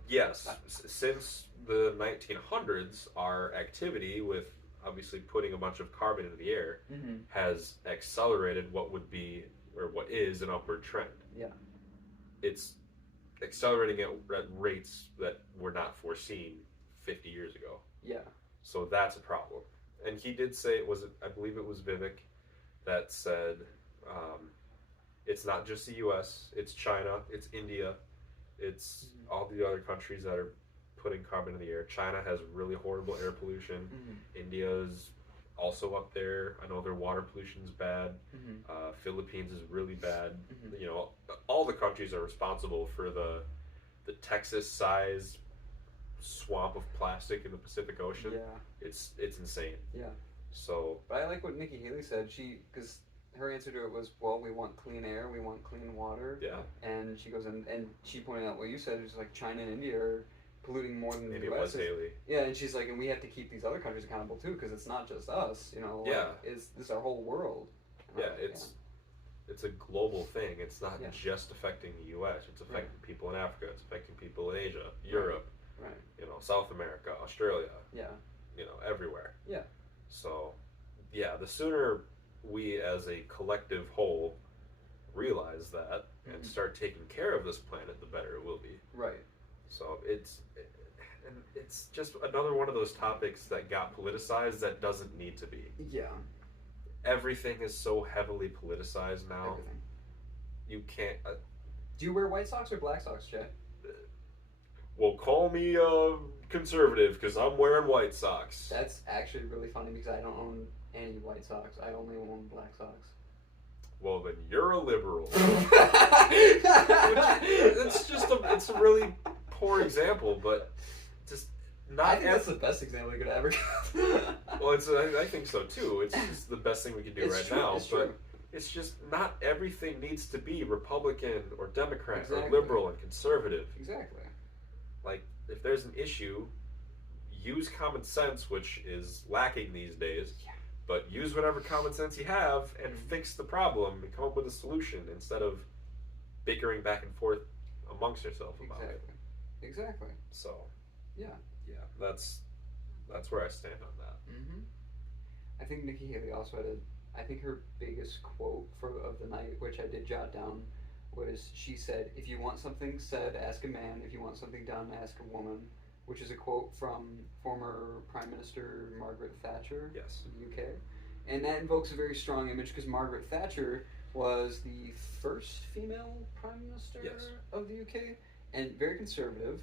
Yes. Since the 1900s, our activity with obviously putting a bunch of carbon into the air Mm-hmm. has accelerated what would be, or what is, an upward trend. Yeah. It's accelerating at rates that were not foreseen 50 years ago. Yeah. So that's a problem. And he did say, I believe it was Vivek that said, it's not just the U.S., it's China, it's India, it's all the other countries that are putting carbon in the air. China has really horrible air pollution. Mm-hmm. India's also up there. I know their water pollution's bad. Mm-hmm. Philippines is really bad. Mm-hmm. You know, all the countries are responsible for the Texas-sized swamp of plastic in the Pacific Ocean. Yeah. It's insane. Yeah. So, but I like what Nikki Haley said. Because her answer to it was, well, we want clean air, we want clean water. Yeah. And she goes, and she pointed out what you said, it's like China and India are polluting more than maybe the it US. was Haley. Yeah, and she's like, and we have to keep these other countries accountable too, because it's not just us, you know. Yeah. This is our whole world. Yeah, it's a global thing. It's not Yeah. just affecting the U.S. It's affecting people in Africa. It's affecting people in Asia, Right. Europe, Right. you know, South America, Australia. Yeah. You know, everywhere. Yeah. So, yeah, the sooner we as a collective whole realize that and start taking care of this planet, the better it will be. Right. So it's just another one of those topics that got politicized that doesn't need to be. Yeah. Everything is so heavily politicized now. Everything. You can't. Do you wear white socks or black socks, Jay? Well, call me conservative because I'm wearing white socks. That's actually really funny because I don't own any white socks. I only own black socks. Well, then you're a liberal. It's a really poor example, but just not. I think that's the best example you could ever give. Well, I think so too. It's just the best thing we can do now. It's but true. it's just not everything needs to be Republican or Democrat or Exactly. liberal and conservative. Exactly. Like, if there's an issue, use common sense, which is lacking these days. Yeah. But use whatever common sense you have and fix the problem and come up with a solution instead of bickering back and forth amongst yourself about it. Exactly. So, Yeah. that's where I stand on that. Mm-hmm. I think Nikki Haley also had I think her biggest quote of the night, which I did jot down, was she said, "If you want something said, ask a man. If you want something done, ask a woman," which is a quote from former Prime Minister Margaret Thatcher Yes. of the UK. And that invokes a very strong image because Margaret Thatcher was the first female Prime Minister Yes. of the UK and very conservative.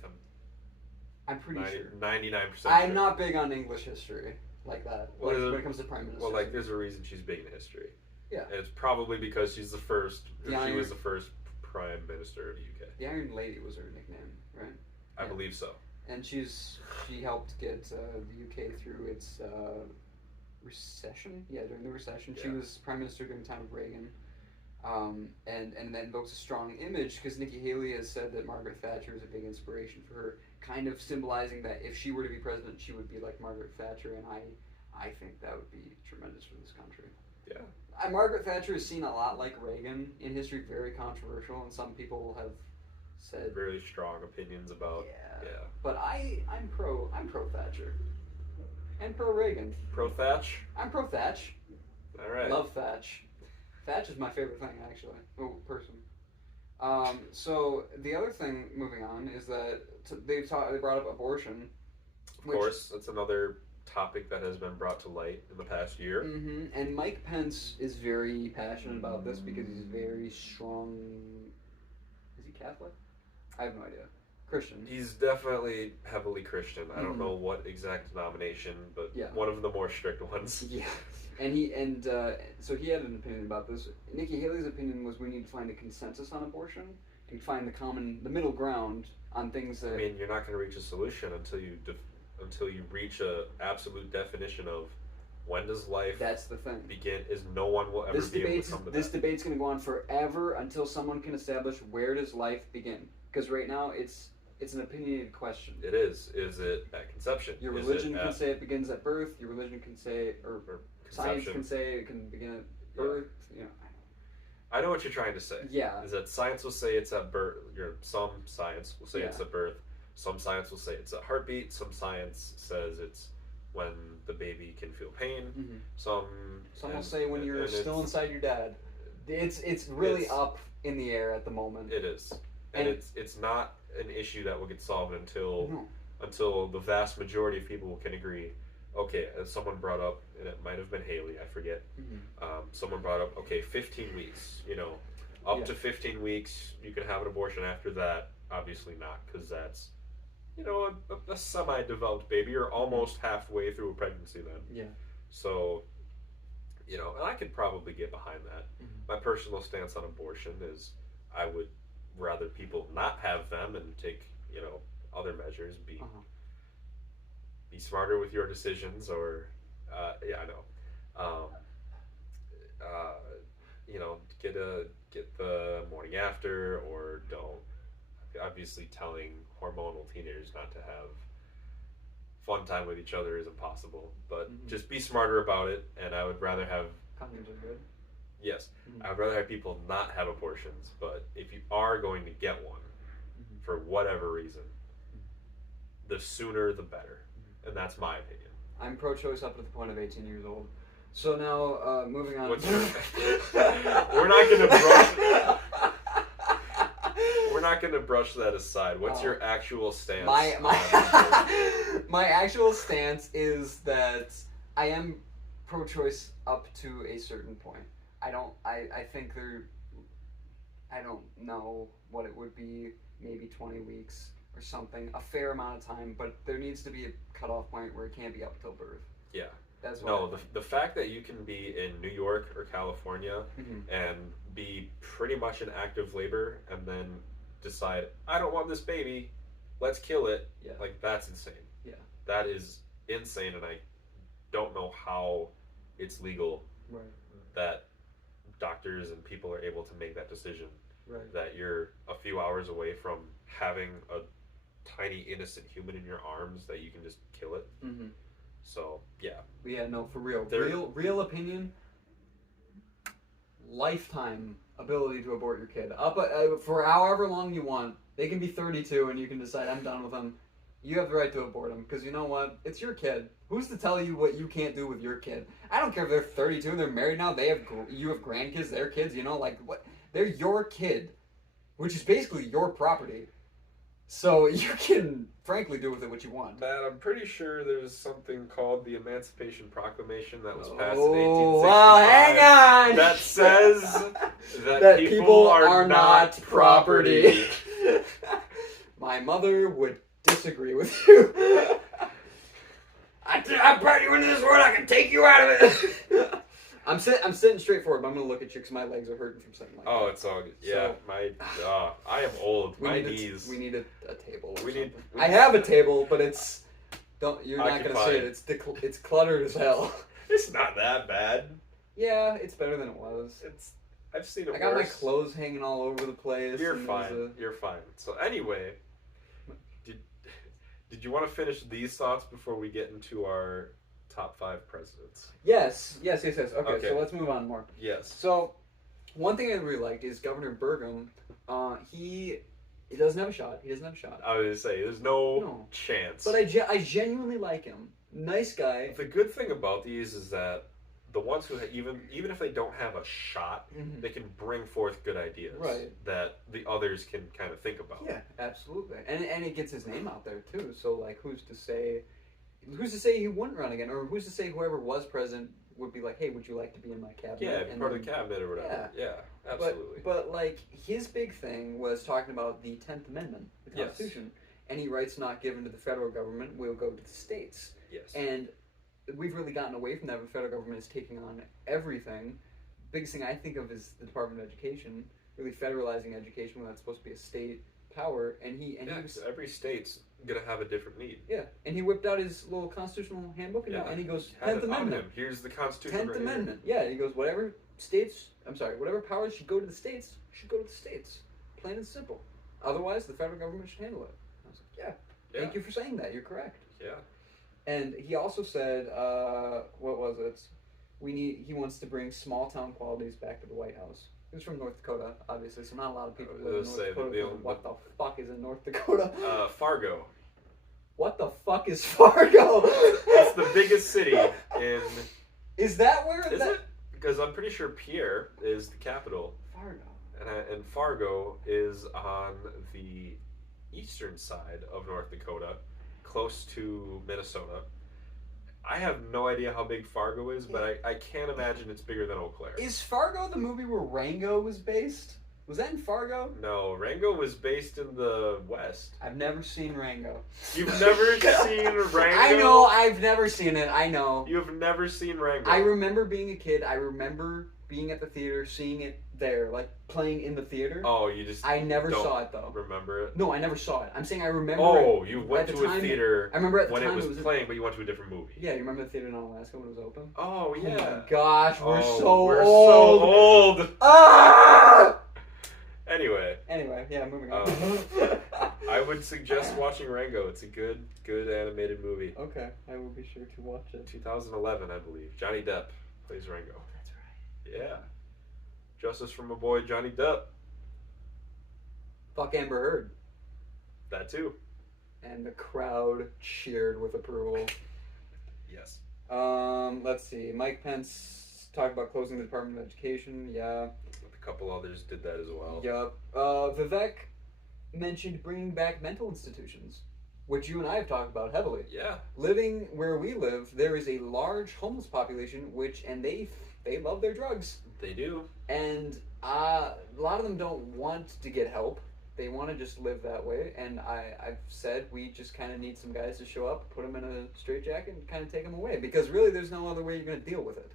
I'm pretty sure. 99%. I'm sure. not big on English history like that. Well, Like, when it comes to prime ministers. Well, like, there's a reason she's big in history. Yeah. And it's probably because she's the first. The she was the first Prime Minister of the UK. The Iron Lady was her nickname, right? I believe so. And she helped get the UK through its recession. Yeah, during the recession, she Yeah. was prime minister during the time of Reagan. And that invokes a strong image because Nikki Haley has said that Margaret Thatcher is a big inspiration for her, kind of symbolizing that if she were to be president, she would be like Margaret Thatcher, and I think that would be tremendous for this country. Yeah. Margaret Thatcher is seen a lot like Reagan in history, very controversial, and some people have said Really strong opinions about. Yeah. Yeah. But I'm pro Thatcher. And pro Reagan. Pro Thatch. I'm pro Thatch. All right. Love Thatch. Thatch is my favorite thing, actually. Oh, person. So the other thing, moving on, is that they brought up abortion. Of course, that's another topic that has been brought to light in the past year. Mm-hmm. And Mike Pence is very passionate about this because he's very strong. Is he Catholic? I have no idea. Christian. He's definitely heavily Christian. I don't Mhm. know what exact denomination, but Yeah. one of the more strict ones. Yeah. So he had an opinion about this. Nikki Haley's opinion was we need to find a consensus on abortion and find the middle ground on things that. I mean, you're not going to reach a solution until you reach a absolute definition of when does life That's the thing. begin. Is no one will ever be able to come to This that. debate's going to go on forever until someone can establish where does life begin. Because right now it's an opinionated question. It is. Is it at conception? Your Is religion it can at say it begins at birth. Your religion can say, or science conception? can say it can begin at birth. You know. I know what you're trying to say. Yeah. Is that science will say it's at birth. Some science will say it's Yeah. at birth. Some science will say it's at heartbeat. Some science says it's when the baby can feel pain. Mm-hmm. Some will say when you're still inside your dad. It's really up in the air at the moment. It is, and it's not an issue that will get solved until No. until the vast majority of people can agree. Okay, as someone brought up, and it might have been Haley, I forget. Mm-hmm. Someone brought up, okay, 15 weeks. Up to 15 weeks, you can have an abortion. After that, obviously not, because that's a semi-developed baby. You're almost halfway through a pregnancy then. Yeah. So, and I could probably get behind that. Mm-hmm. My personal stance on abortion is I would rather people not have them and take, other measures, be smarter with your decisions, or, I know. Get the morning after, or don't. Obviously, telling hormonal teenagers not to have fun time with each other is impossible, but just be smarter about it. And I would rather have condoms are good. Yes, I would rather have people not have abortions. But if you are going to get one, for whatever reason, the sooner the better, and that's my opinion. I'm pro-choice up to the point of 18 years old. So now, moving on. We're not going to brush. We're not going to brush that aside. What's your actual stance? My actual stance is that I am pro-choice up to a certain point. I think I don't know what it would be, maybe 20 weeks or something, a fair amount of time, but there needs to be a cutoff point where it can't be up till birth. Yeah. That's what the fact that you can be in New York or California and be pretty much in active labor and then decide, I don't want this baby, let's kill it. Yeah. Like, that's insane. Yeah. That is insane, and I don't know how it's legal that doctors and people are able to make that decision. Right. That you're a few hours away from having a tiny innocent human in your arms that you can just kill it. Mm-hmm. So, yeah. Yeah, no, for real. Real opinion, lifetime ability to abort your kid. For however long you want. They can be 32 and you can decide, I'm done with them. You have the right to abort them, because you know what? It's your kid. Who's to tell you what you can't do with your kid? I don't care if they're 32 and they're married now. You have grandkids, they're kids, what? They're your kid, which is basically your property. So you can, frankly, do with it what you want. Matt, I'm pretty sure there's something called the Emancipation Proclamation that was passed in 1865. Well, hang on! That says that people are not property. My mother would disagree with you. I brought you into this world, I can take you out of it! I'm sitting straight forward, but I'm gonna look at you because my legs are hurting from something like that. Oh, it's all good. Yeah, I am old. My knees. We need a table. I have a table, but it's you're not gonna see it. It's cluttered as hell. It's not that bad. Yeah, it's better than it was. I've seen it worse. I got my clothes hanging all over the place. You're fine. You're fine. So anyway, did you want to finish these thoughts before we get into our top 5 presidents? Yes. Okay, so let's move on more. Yes. So, one thing I really liked is Governor Burgum. He doesn't have a shot. I was going to say, there's no chance. But I genuinely like him. Nice guy. The good thing about these is that the ones who even if they don't have a shot, they can bring forth good ideas that the others can kind of think about. Yeah, absolutely. And it gets his name out there, too. So, like, who's to say he wouldn't run again? Or who's to say whoever was president would be like, hey, would you like to be in my cabinet? Yeah, be part of the cabinet or whatever. Yeah, absolutely. But like, his big thing was talking about the 10th Amendment, the Constitution. Any rights not given to the federal government will go to the states. Yes. And we've really gotten away from that. The federal government is taking on everything. Biggest thing I think of is the Department of Education, really federalizing education when that's supposed to be a state power. And every state's gonna have a different need. Yeah, and he whipped out his little constitutional handbook, and he goes, 10th Amendment. Here's the Constitution. 10th Amendment. Yeah, he goes, whatever powers should go to the states, should go to the states. Plain and simple. Otherwise, the federal government should handle it. I was like, yeah. Thank you for saying that. You're correct. Yeah. And he also said, what was it? He wants to bring small town qualities back to the White House. He was from North Dakota, obviously, so not a lot of people live in North Dakota. What the fuck is in North Dakota? Fargo. What the fuck is Fargo? It's the biggest city in. Is that where? Is it? Because I'm pretty sure Pierre is the capital. Fargo. And Fargo is on the eastern side of North Dakota, close to Minnesota. I have no idea how big Fargo is, but I can't imagine it's bigger than Eau Claire. Is Fargo the movie where Rango was based? Was that in Fargo? No, Rango was based in the West. I've never seen Rango. You've never seen Rango? I know, I've never seen it. I know. You've never seen Rango? I remember being a kid. I remember being at the theater, seeing it there, like playing in the theater. Oh, you just. I never don't saw it though. Remember it? No, I never saw it. I'm saying I remember. Oh, it. You went to a theater. I remember at the when time it was playing, but you went to a different movie. Yeah, you remember the theater in Alaska when it was open? Oh yeah. Oh my gosh, we're so we're old. so old. Ah! Anyway, yeah, moving on. I would suggest watching Rango. It's a good animated movie. Okay, I will be sure to watch it. 2011, I believe. Johnny Depp plays Rango. That's right. Yeah. Justice for my boy Johnny Depp. Fuck Amber Heard. That too. And the crowd cheered with approval. Yes. Let's see. Mike Pence talked about closing the Department of Education. Yeah. A couple others did that as well. Yep. Vivek mentioned bringing back mental institutions, which you and I have talked about heavily. Yeah. Living where we live, there is a large homeless population, and they love their drugs. They do. And a lot of them don't want to get help. They want to just live that way. And I've said we just kind of need some guys to show up, put them in a straitjacket, and kind of take them away. Because really, there's no other way you're going to deal with it.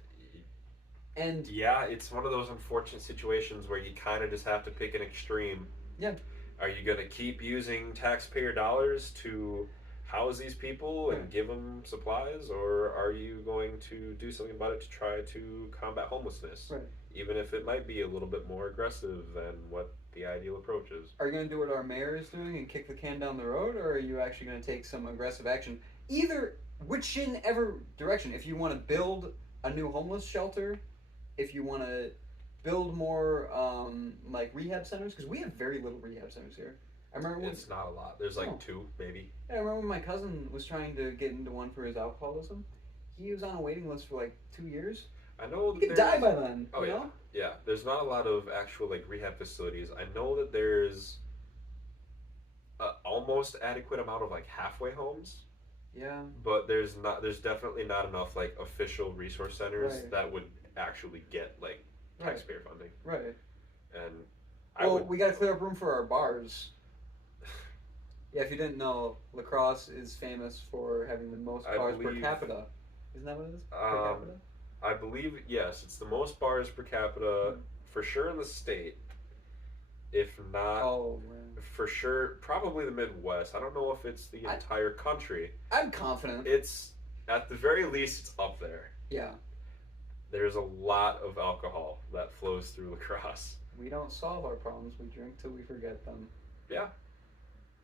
And yeah, it's one of those unfortunate situations where you kind of just have to pick an extreme. Yeah. Are you going to keep using taxpayer dollars to house these people and give them supplies, or are you going to do something about it to try to combat homelessness? Right. Even if it might be a little bit more aggressive than what the ideal approach is. Are you going to do what our mayor is doing and kick the can down the road, or are you actually going to take some aggressive action? Whichever direction. If you want to build a new homeless shelter, if you want to build more like rehab centers, because we have very little rehab centers here. I remember it's not a lot. There's like 2, maybe. Yeah, I remember when my cousin was trying to get into one for his alcoholism. He was on a waiting list for like 2 years. I know he could die by then. Oh, you yeah. know? Yeah. There's not a lot of actual like rehab facilities. I know that there's almost adequate amount of like halfway homes. Yeah. But there's definitely not enough like official resource centers that would actually get like taxpayer funding. Right. And we got to clear up room for our bars. Yeah, if you didn't know, La Crosse is famous for having the most bars per capita. Isn't that what it is? Per capita? I believe, yes, it's the most bars per capita for sure in the state. If not, for sure, probably the Midwest. I don't know if it's the entire country. I'm confident. It's, at the very least, it's up there. Yeah. There's a lot of alcohol that flows through La Crosse. We don't solve our problems, we drink till we forget them. Yeah.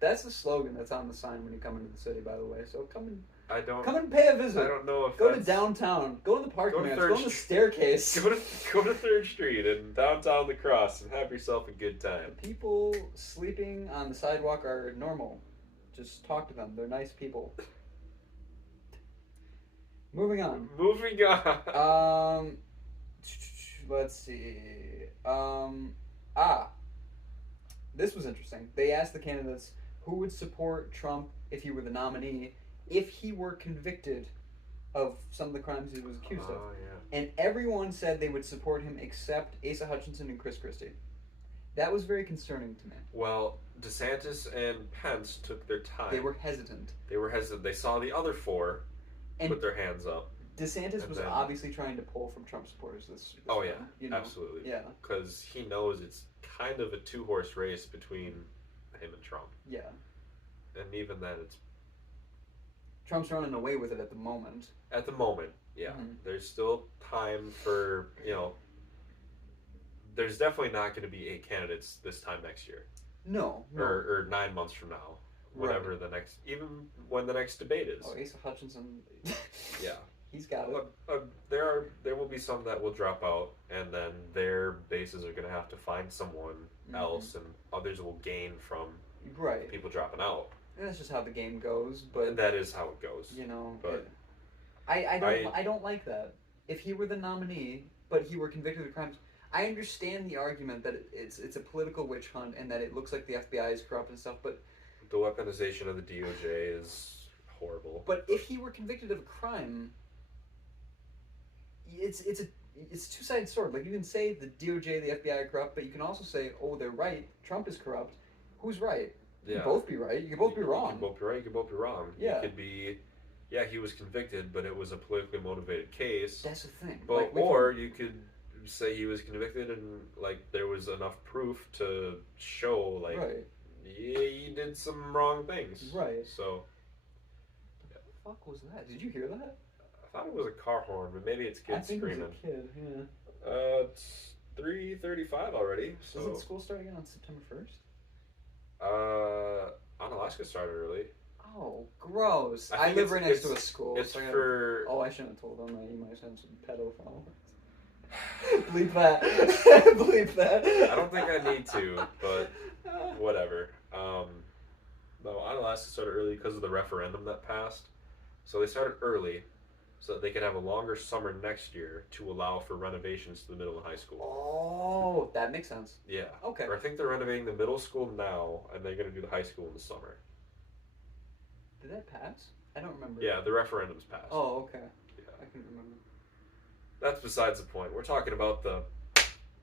That's the slogan that's on the sign when you come into the city, by the way. So come and pay a visit. I don't know if go to downtown. Go to the parking lot. Go on the staircase. Go to 3rd Street in downtown La Crosse and have yourself a good time. The people sleeping on the sidewalk are normal. Just talk to them. They're nice people. Moving on. Let's see. This was interesting. They asked the candidates who would support Trump if he were the nominee, if he were convicted of some of the crimes he was accused of. Yeah. And everyone said they would support him except Asa Hutchinson and Chris Christie. That was very concerning to me. Well, DeSantis and Pence took their time. They were hesitant. They saw the other 4 put their hands up. DeSantis was obviously trying to pull from Trump supporters this oh, time, yeah. You know? Absolutely. Yeah. Because he knows it's kind of a 2-horse race between him and Trump. Yeah. And even then, it's... Trump's running away with it at the moment. At the moment, yeah. Mm-hmm. There's still time for, there's definitely not going to be 8 candidates this time next year. No. Or 9 months from now. Whatever the next... Even when the next debate is. Oh, Asa Hutchinson... yeah. He's got it. There will be some that will drop out, and then their bases are going to have to find someone else, and others will gain from people dropping out. And that's just how the game goes. But that is how it goes. you know, But I don't like that. If he were the nominee, but he were convicted of crimes, I understand the argument that it's a political witch hunt and that it looks like the FBI is corrupt and stuff. But the weaponization of the DOJ is horrible. But if he were convicted of a crime, it's a two-sided sword. Like, you can say the DOJ, the FBI are corrupt, but you can also say, oh, they're right. Trump is corrupt. Who's right? You can both be right. You can both be wrong. You can both be right. You can both be wrong. Yeah. You could be, he was convicted, but it was a politically motivated case. That's the thing. But or you could say he was convicted and there was enough proof to show he did some wrong things. Right. So. What the fuck was that? Did you hear that? I thought it was a car horn, but maybe it's kids screaming. I think it was a kid. Yeah. It's 3:35 already. So. Doesn't school start again on September 1st? Alaska started early. Oh, gross! I live right next to a school. It's so for. Oh, I shouldn't have told them that. You might have some pedophile. Bleep that. Bleep that. I don't think I need to, but whatever. No, Alaska started early because of the referendum that passed. So they started early so that they could have a longer summer next year to allow for renovations to the middle and high school. Oh, that makes sense. Yeah. Okay. Or I think they're renovating the middle school now, and they're going to do the high school in the summer. Did that pass? I don't remember. Yeah, the referendum's passed. Oh, okay. Yeah. I can remember. That's besides the point. We're talking about the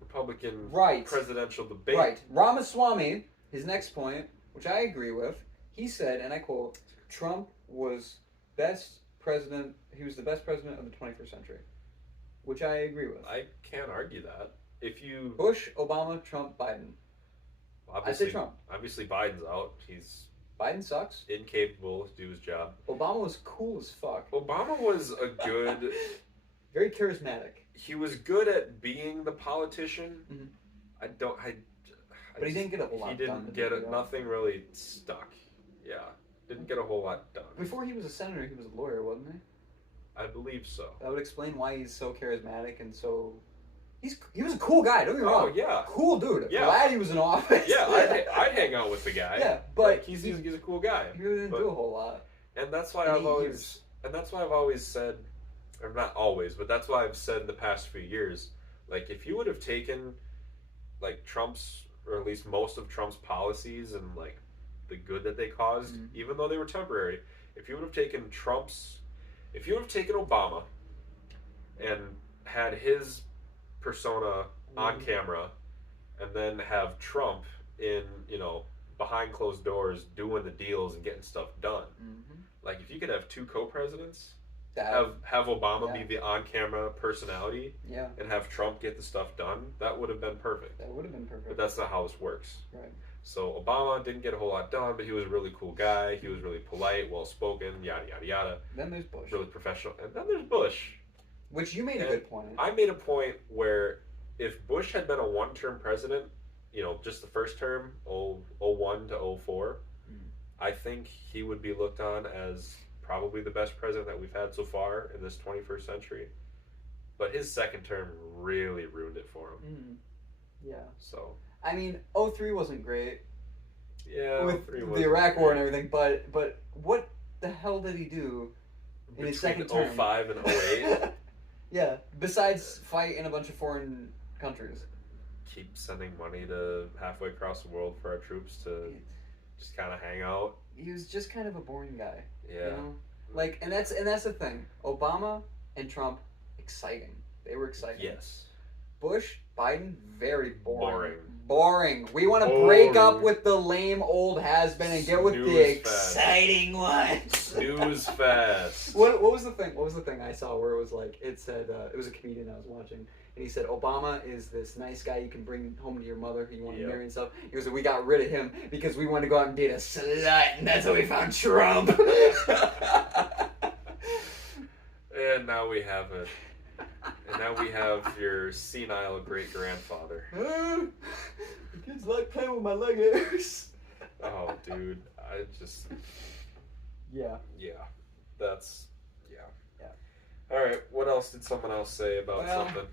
Republican presidential debate. Right. Ramaswamy, his next point, which I agree with, he said, and I quote, Trump was best president, he was the best president of the 21st century. Which I agree with. I can't argue that. If you... Bush, Obama, Trump, Biden. I say Trump. Obviously Biden's out. He's... Biden sucks. Incapable to do his job. Obama was cool as fuck. Obama was a good... Very charismatic. He was good at being the politician. Mm-hmm. But he didn't get a whole lot done. He didn't get it. Nothing really stuck. Yeah. Didn't get a whole lot done. Before he was a senator, he was a lawyer, wasn't he? I believe so. That would explain why he's so charismatic and so... He was a cool guy, don't get me wrong. Oh, yeah. Cool dude. Yeah. Glad he was in office. Yeah, I'd hang out with the guy. Yeah, but... he's a cool guy. He really didn't do a whole lot. And that's why I've always said... Or not always, but that's why I've said in the past few years, if you would have taken, Trump's, or at least most of Trump's policies and, the good that they caused, even though they were temporary, if you would have taken Obama and had his persona on camera and then have Trump in, behind closed doors doing the deals and getting stuff done. If you could have two co-presidents, have Obama be the on-camera personality, and have Trump get the stuff done, that would have been perfect. That would have been perfect. But that's not how this works. Right. So Obama didn't get a whole lot done, but he was a really cool guy. He was really polite, well-spoken, yada, yada, yada. Then there's Bush. Really professional. And then there's Bush. Which you made a good point. I made a point where if Bush had been a one-term president, just the first term, 01 to 04, I think he would be looked on as probably the best president that we've had so far in this 21st century. But his second term really ruined it for him. Yeah. So. I mean, 03 wasn't great. Yeah, with the Iraq War and everything, but what the hell did he do in his second term? 05 and 08? Yeah, besides fight in a bunch of foreign countries. Keep sending money to halfway across the world for our troops to just kind of hang out. He was just kind of a boring guy. Yeah. And that's the thing. Obama and Trump, exciting. They were exciting. Yes. Bush, Biden, very boring. Boring. We want to break up with the lame old has-been and get with the exciting ones. Snooze fest. What was the thing? What was the thing I saw where it was it said, it was a comedian I was watching, and he said, Obama is this nice guy you can bring home to your mother who you want to marry and stuff. He goes, we got rid of him because we wanted to go out and date a slut, and that's how we found Trump. And now we have it. And now we have your senile great-grandfather. The kids like playing with my leg hairs. Oh, dude. I just... Yeah. Yeah. That's... Yeah. Alright, what else did someone else say about something?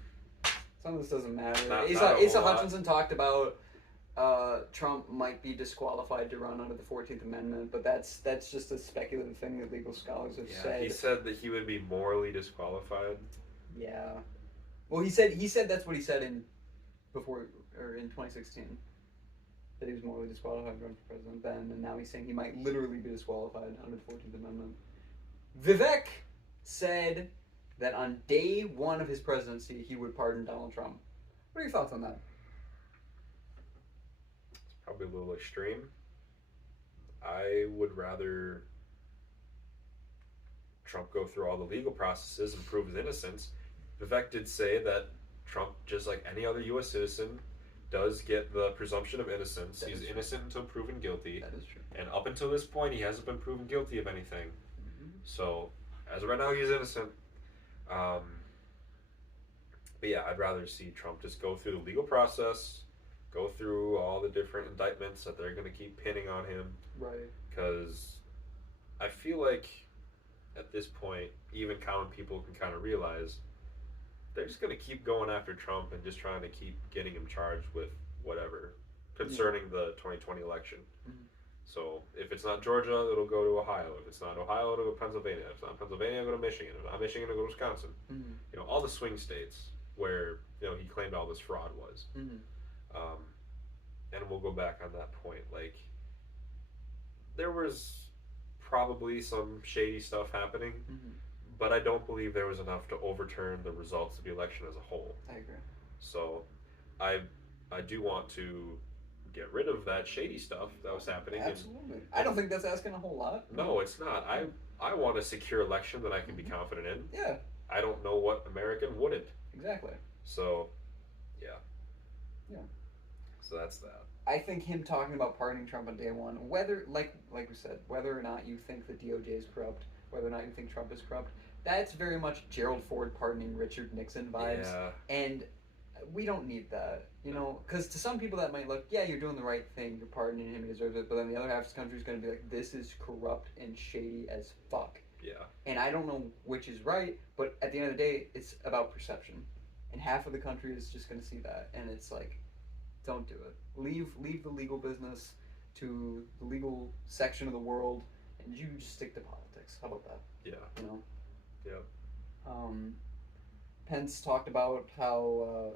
Some of this doesn't matter. Not Asa Hutchinson talked about Trump might be disqualified to run under the 14th Amendment, but that's just a speculative thing that legal scholars have said. He said that he would be morally disqualified. Yeah. Well, he said that's what he said in 2016, that he was morally disqualified to run for president then, and now he's saying he might literally be disqualified under the 14th Amendment. Vivek said that on day one of his presidency, he would pardon Donald Trump. What are your thoughts on that? Probably a little extreme. I would rather Trump go through all the legal processes and prove his innocence. Vivek did say that Trump, just like any other U.S. citizen, does get the presumption of innocence. He's innocent until proven guilty. That is true. And up until this point, he hasn't been proven guilty of anything. Mm-hmm. So, as of right now, he's innocent. But yeah, I'd rather see Trump just go through the legal process, go through all the different indictments that they're going to keep pinning on him. Right. Because I feel like at this point, even common people can kind of realize they're just going to keep going after Trump and just trying to keep getting him charged with whatever concerning the 2020 election. Mm-hmm. So if it's not Georgia, it'll go to Ohio. If it's not Ohio, it'll go to Pennsylvania. If it's not Pennsylvania, it'll go to Michigan. If not Michigan, it'll go to Wisconsin. Mm-hmm. You know, all the swing states where, you know, he claimed all this fraud was. Mm-hmm. And we'll go back on that point. Like, there was probably some shady stuff happening, but I don't believe there was enough to overturn the results of the election as a whole. I agree. So, I do want to get rid of that shady stuff that was happening. Absolutely. I don't think that's asking a whole lot. No, it's not. I want a secure election that I can be confident in. Yeah. I don't know what American wouldn't. Exactly. So, yeah. Yeah. So that's that. I think him talking about pardoning Trump on day one, whether, like we said, whether or not you think the DOJ is corrupt, whether or not you think Trump is corrupt, that's very much Gerald Ford pardoning Richard Nixon vibes. Yeah. And we don't need that, you know, because to some people that might look, yeah, you're doing the right thing, you're pardoning him, he deserves it, but then the other half of the country is going to be like, this is corrupt and shady as fuck. Yeah. And I don't know which is right, but at the end of the day, it's about perception. And half of the country is just going to see that, and it's like, don't do it. Leave the legal business to the legal section of the world, and you just stick to politics. How about that? Yeah. You know? Yeah. Pence talked about how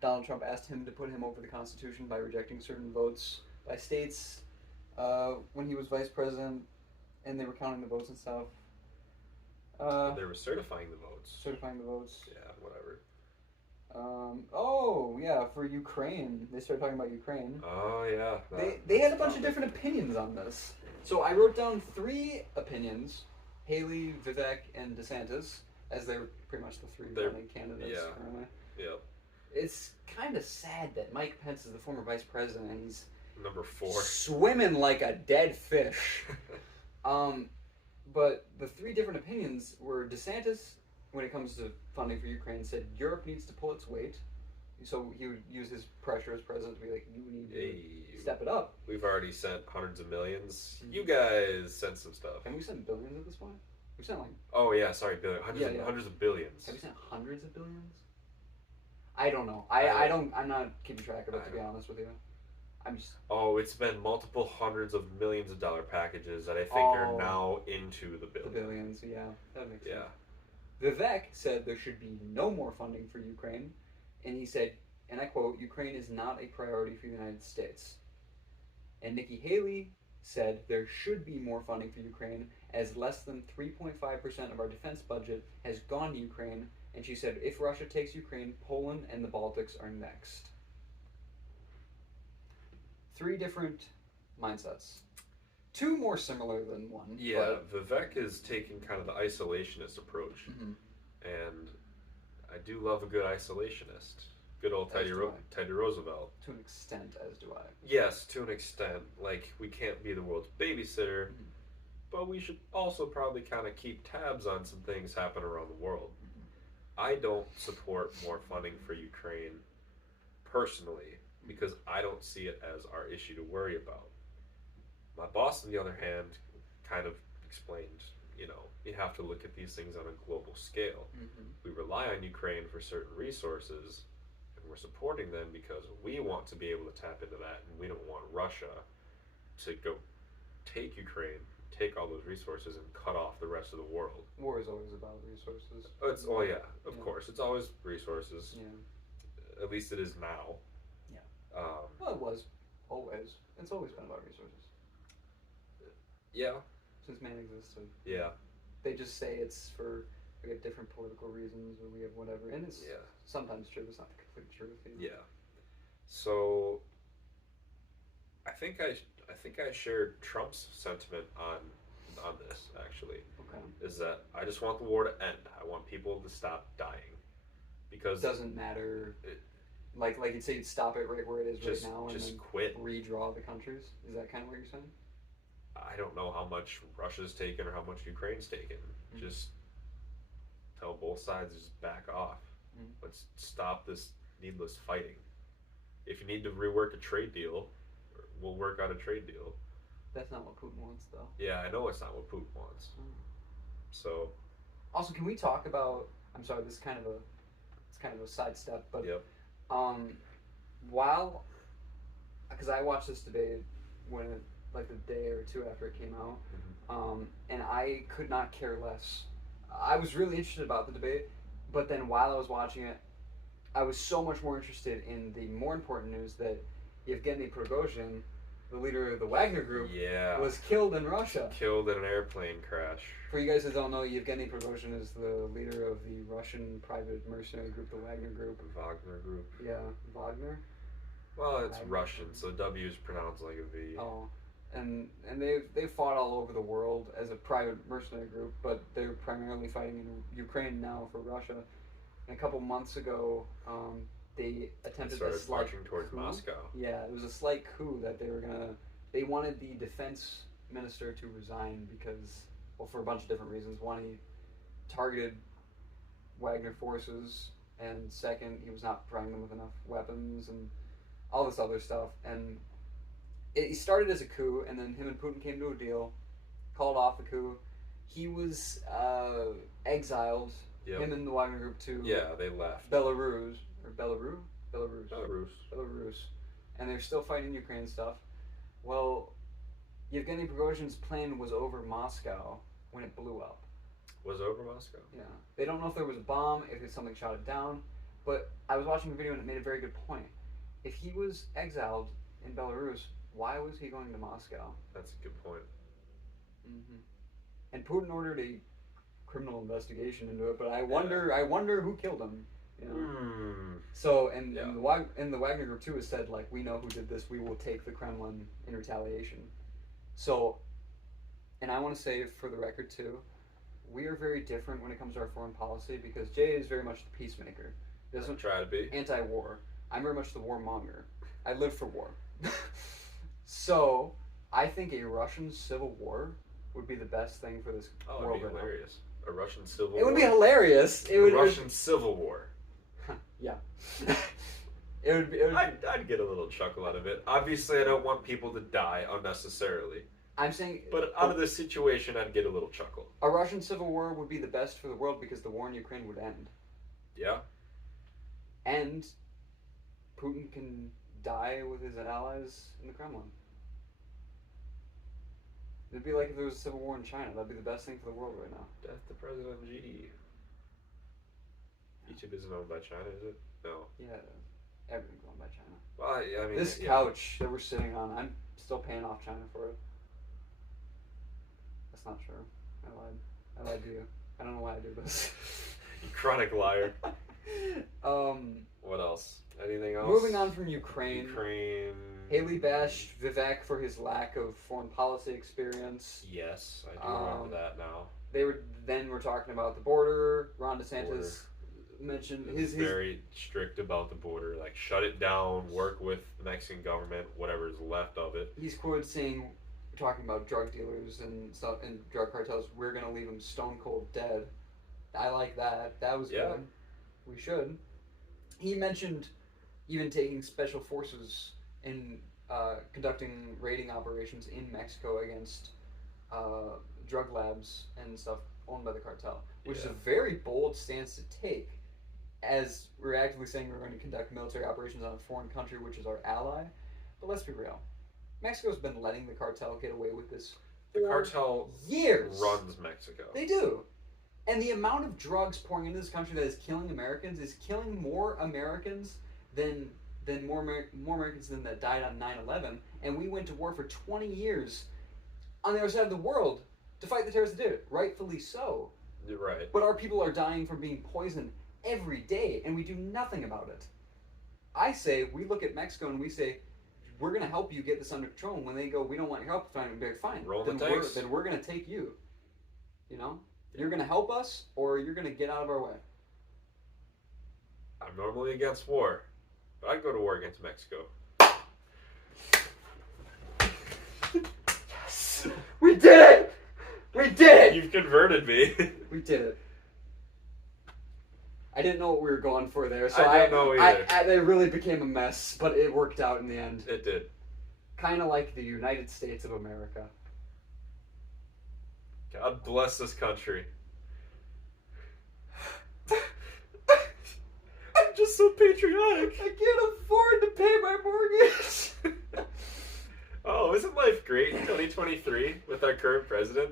Donald Trump asked him to put him over the Constitution by rejecting certain votes by states when he was vice president, and they were counting the votes and stuff. They were certifying the votes. Certifying the votes. Yeah, whatever. Oh, yeah, for Ukraine. They started talking about Ukraine. Oh, yeah. They had a bunch of different opinions on this. So I wrote down 3 opinions. Haley, Vivek, and DeSantis, as they're pretty much the 3 running candidates currently. Yep. It's kind of sad that Mike Pence is the former vice president and he's number 4. Swimming like a dead fish. But the 3 different opinions were DeSantis, when it comes to funding for Ukraine, said Europe needs to pull its weight. So he would use his pressure as president to be like, you need to step it up. We've already sent hundreds of millions. You guys sent some stuff. Have we sent billions at this point? We've sent like... Oh, yeah, sorry, hundreds of billions. Have we sent hundreds of billions? I don't know. I'm not keeping track of it, to be honest with you. I'm just... Oh, it's been multiple hundreds of millions of dollar packages that I think are now into the billions. The billions, yeah. That makes sense. Vivek said there should be no more funding for Ukraine, and he said, and I quote, Ukraine is not a priority for the United States. And Nikki Haley said there should be more funding for Ukraine, as less than 3.5% of our defense budget has gone to Ukraine, and she said if Russia takes Ukraine, Poland and the Baltics are next. 3 different mindsets. 2 more similar than one. Yeah, Vivek is taking kind of the isolationist approach. Mm-hmm. And I do love a good isolationist. Good old Teddy Roosevelt. To an extent, as do I. Yes, to an extent. Like, we can't be the world's babysitter, but we should also probably kind of keep tabs on some things happening around the world. I don't support more funding for Ukraine personally, because I don't see it as our issue to worry about. My boss, on the other hand, kind of explained, you know, you have to look at these things on a global scale. Mm-hmm. We rely on Ukraine for certain resources, and and we're supporting them because we want to be able to tap into that, and we don't want Russia to go take Ukraine, take all those resources, and cut off the rest of the world. War is always about resources. Of course, it's always resources. Yeah. At least it is now. Yeah. Well, it was always. It's always been about resources. Yeah. Since man existed. Yeah. They just say it's for we have different political reasons or we have whatever, and it's sometimes true. It's not the complete truth. You know? Yeah. So I think I shared Trump's sentiment on this actually. Okay. Is that I just want the war to end. I want people to stop dying because it doesn't matter. Like you'd say, you'd stop it right where it is right now, and just then quit. Redraw the countries. Is that kind of what you're saying? I don't know how much Russia's taken or how much Ukraine's taken. Mm-hmm. Just tell both sides to just back off. Mm-hmm. Let's stop this needless fighting. If you need to rework a trade deal, we'll work out a trade deal. That's not what Putin wants, though. Yeah, I know it's not what Putin wants. So. Also, can we talk about? I'm sorry, this is kind of a sidestep, but yep. While, because I watched this debate when like the day or two after it came out, and I could not care less. I was really interested about the debate, but then while I was watching it, I was so much more interested in the more important news that Yevgeny Prigozhin, the leader of the Wagner Group, was killed in Russia. Killed in an airplane crash. For you guys that don't know, Yevgeny Prigozhin is the leader of the Russian private mercenary group, the Wagner Group. Wagner Group. Yeah, Wagner. Well, it's Wagner. Russian, so W is pronounced like a V. Oh, and they've fought all over the world as a private mercenary group, but they're primarily fighting in Ukraine now for Russia. And a couple months ago, they attempted a slight marching towards coup. Moscow. Yeah, it was a slight coup that they wanted the defense minister to resign because, well, for a bunch of different reasons. One, he targeted Wagner forces, and second, he was not providing them with enough weapons and all this other stuff. And it started as a coup, and then him and Putin came to a deal, called off the coup. He was exiled. Yep. Him and the Wagner Group to they left Belarus, and they're still fighting Ukraine stuff. Well, Yevgeny Prigozhin's plane was over Moscow when it blew up. Was over Moscow? Yeah. They don't know if there was a bomb, if something shot it down, but I was watching a video and it made a very good point. If he was exiled in Belarus, why was he going to Moscow? That's a good point. Mm-hmm. And Putin ordered a criminal investigation into it, but I wonder who killed him. You know? So, and the Wagner Group too has said, like, we know who did this, we will take the Kremlin in retaliation. So, and I want to say for the record too, we are very different when it comes to our foreign policy because Jay is very much the peacemaker. He doesn't try to be anti-war. I'm very much the warmonger. I live for war. So, I think a Russian civil war would be the best thing for this world. It'd be hilarious. A Russian civil war. It would be hilarious. Russian civil war. Yeah. It would be. I'd get a little chuckle out of it. Obviously, I don't want people to die unnecessarily. I'm saying. But out of this situation, I'd get a little chuckle. A Russian civil war would be the best for the world because the war in Ukraine would end. Yeah. And Putin can die with his allies in the Kremlin. It'd be like if there was a civil war in China. That'd be the best thing for the world right now. Death to President Xi. YouTube isn't owned by China, is it? No. Yeah, everything's owned by China. Well, I mean, this couch that we're sitting on, I'm still paying off China for it. That's not true. I lied to you. I don't know why I do this. You chronic liar. What else? Anything else? Moving on from Ukraine. Haley bashed Vivek for his lack of foreign policy experience. Yes, I do remember that now. They were talking about the border. Ron DeSantis mentioned his very strict about the border, like shut it down, work with the Mexican government, whatever is left of it. He's quoted saying, talking about drug dealers and stuff and drug cartels, we're gonna leave them stone cold dead. I like that. That was good. We should. He mentioned even taking special forces in conducting raiding operations in Mexico against drug labs and stuff owned by the cartel, which is a very bold stance to take. as we're actively saying we're going to conduct military operations on a foreign country, which is our ally. But let's be real. Mexico's been letting the cartel get away with this The for cartel years. runs Mexico. They do. And the amount of drugs pouring into this country that is killing Americans is killing more Americans than more Americans than that died on 9/11. And we went to war for 20 years on the other side of the world to fight the terrorists that did it. Rightfully so. You're right. But our people are dying from being poisoned every day, and we do nothing about it. I say, we look at Mexico and we say, we're going to help you get this under control. And when they go, we don't want your help, fine, we're fine. Roll the Then tanks. we're going to take you. You know? You're going to help us, or you're going to get out of our way. I'm normally against war, but I'd go to war against Mexico. Yes! We did it! We did it! You've converted me. We did it. I didn't know what we were going for there, so I don't know either. it really became a mess, but it worked out in the end. It did. Kind of like the United States of America. God bless this country. I'm just so patriotic. I can't afford to pay my mortgage. Oh, isn't life great in 2023 with our current president?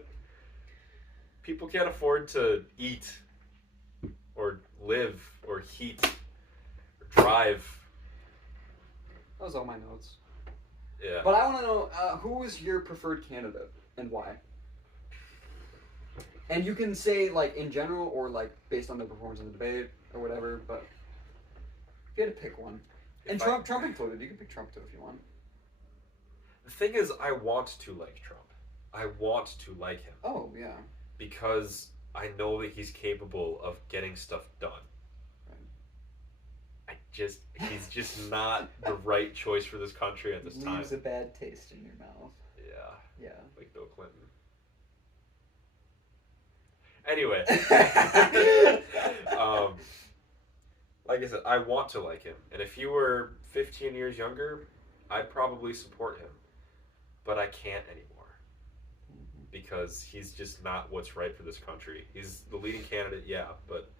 People can't afford to eat or live or heat or drive. That was all my notes. Yeah. But I want to know, who is your preferred candidate and why? And you can say, like, in general or, like, based on their performance in the debate or whatever, but if you had to pick one. And Trump included. You can pick Trump, too, if you want. The thing is, I want to like Trump. I want to like him. Oh, yeah. Because I know that he's capable of getting stuff done. Right. He's just not the right choice for this country at this time. Leaves a bad taste in your mouth. Yeah. Yeah. Like Bill Clinton. Anyway. Like I said, I want to like him. And if he were 15 years younger, I'd probably support him. But I can't anymore. Because he's just not what's right for this country. He's the leading candidate, yeah, but...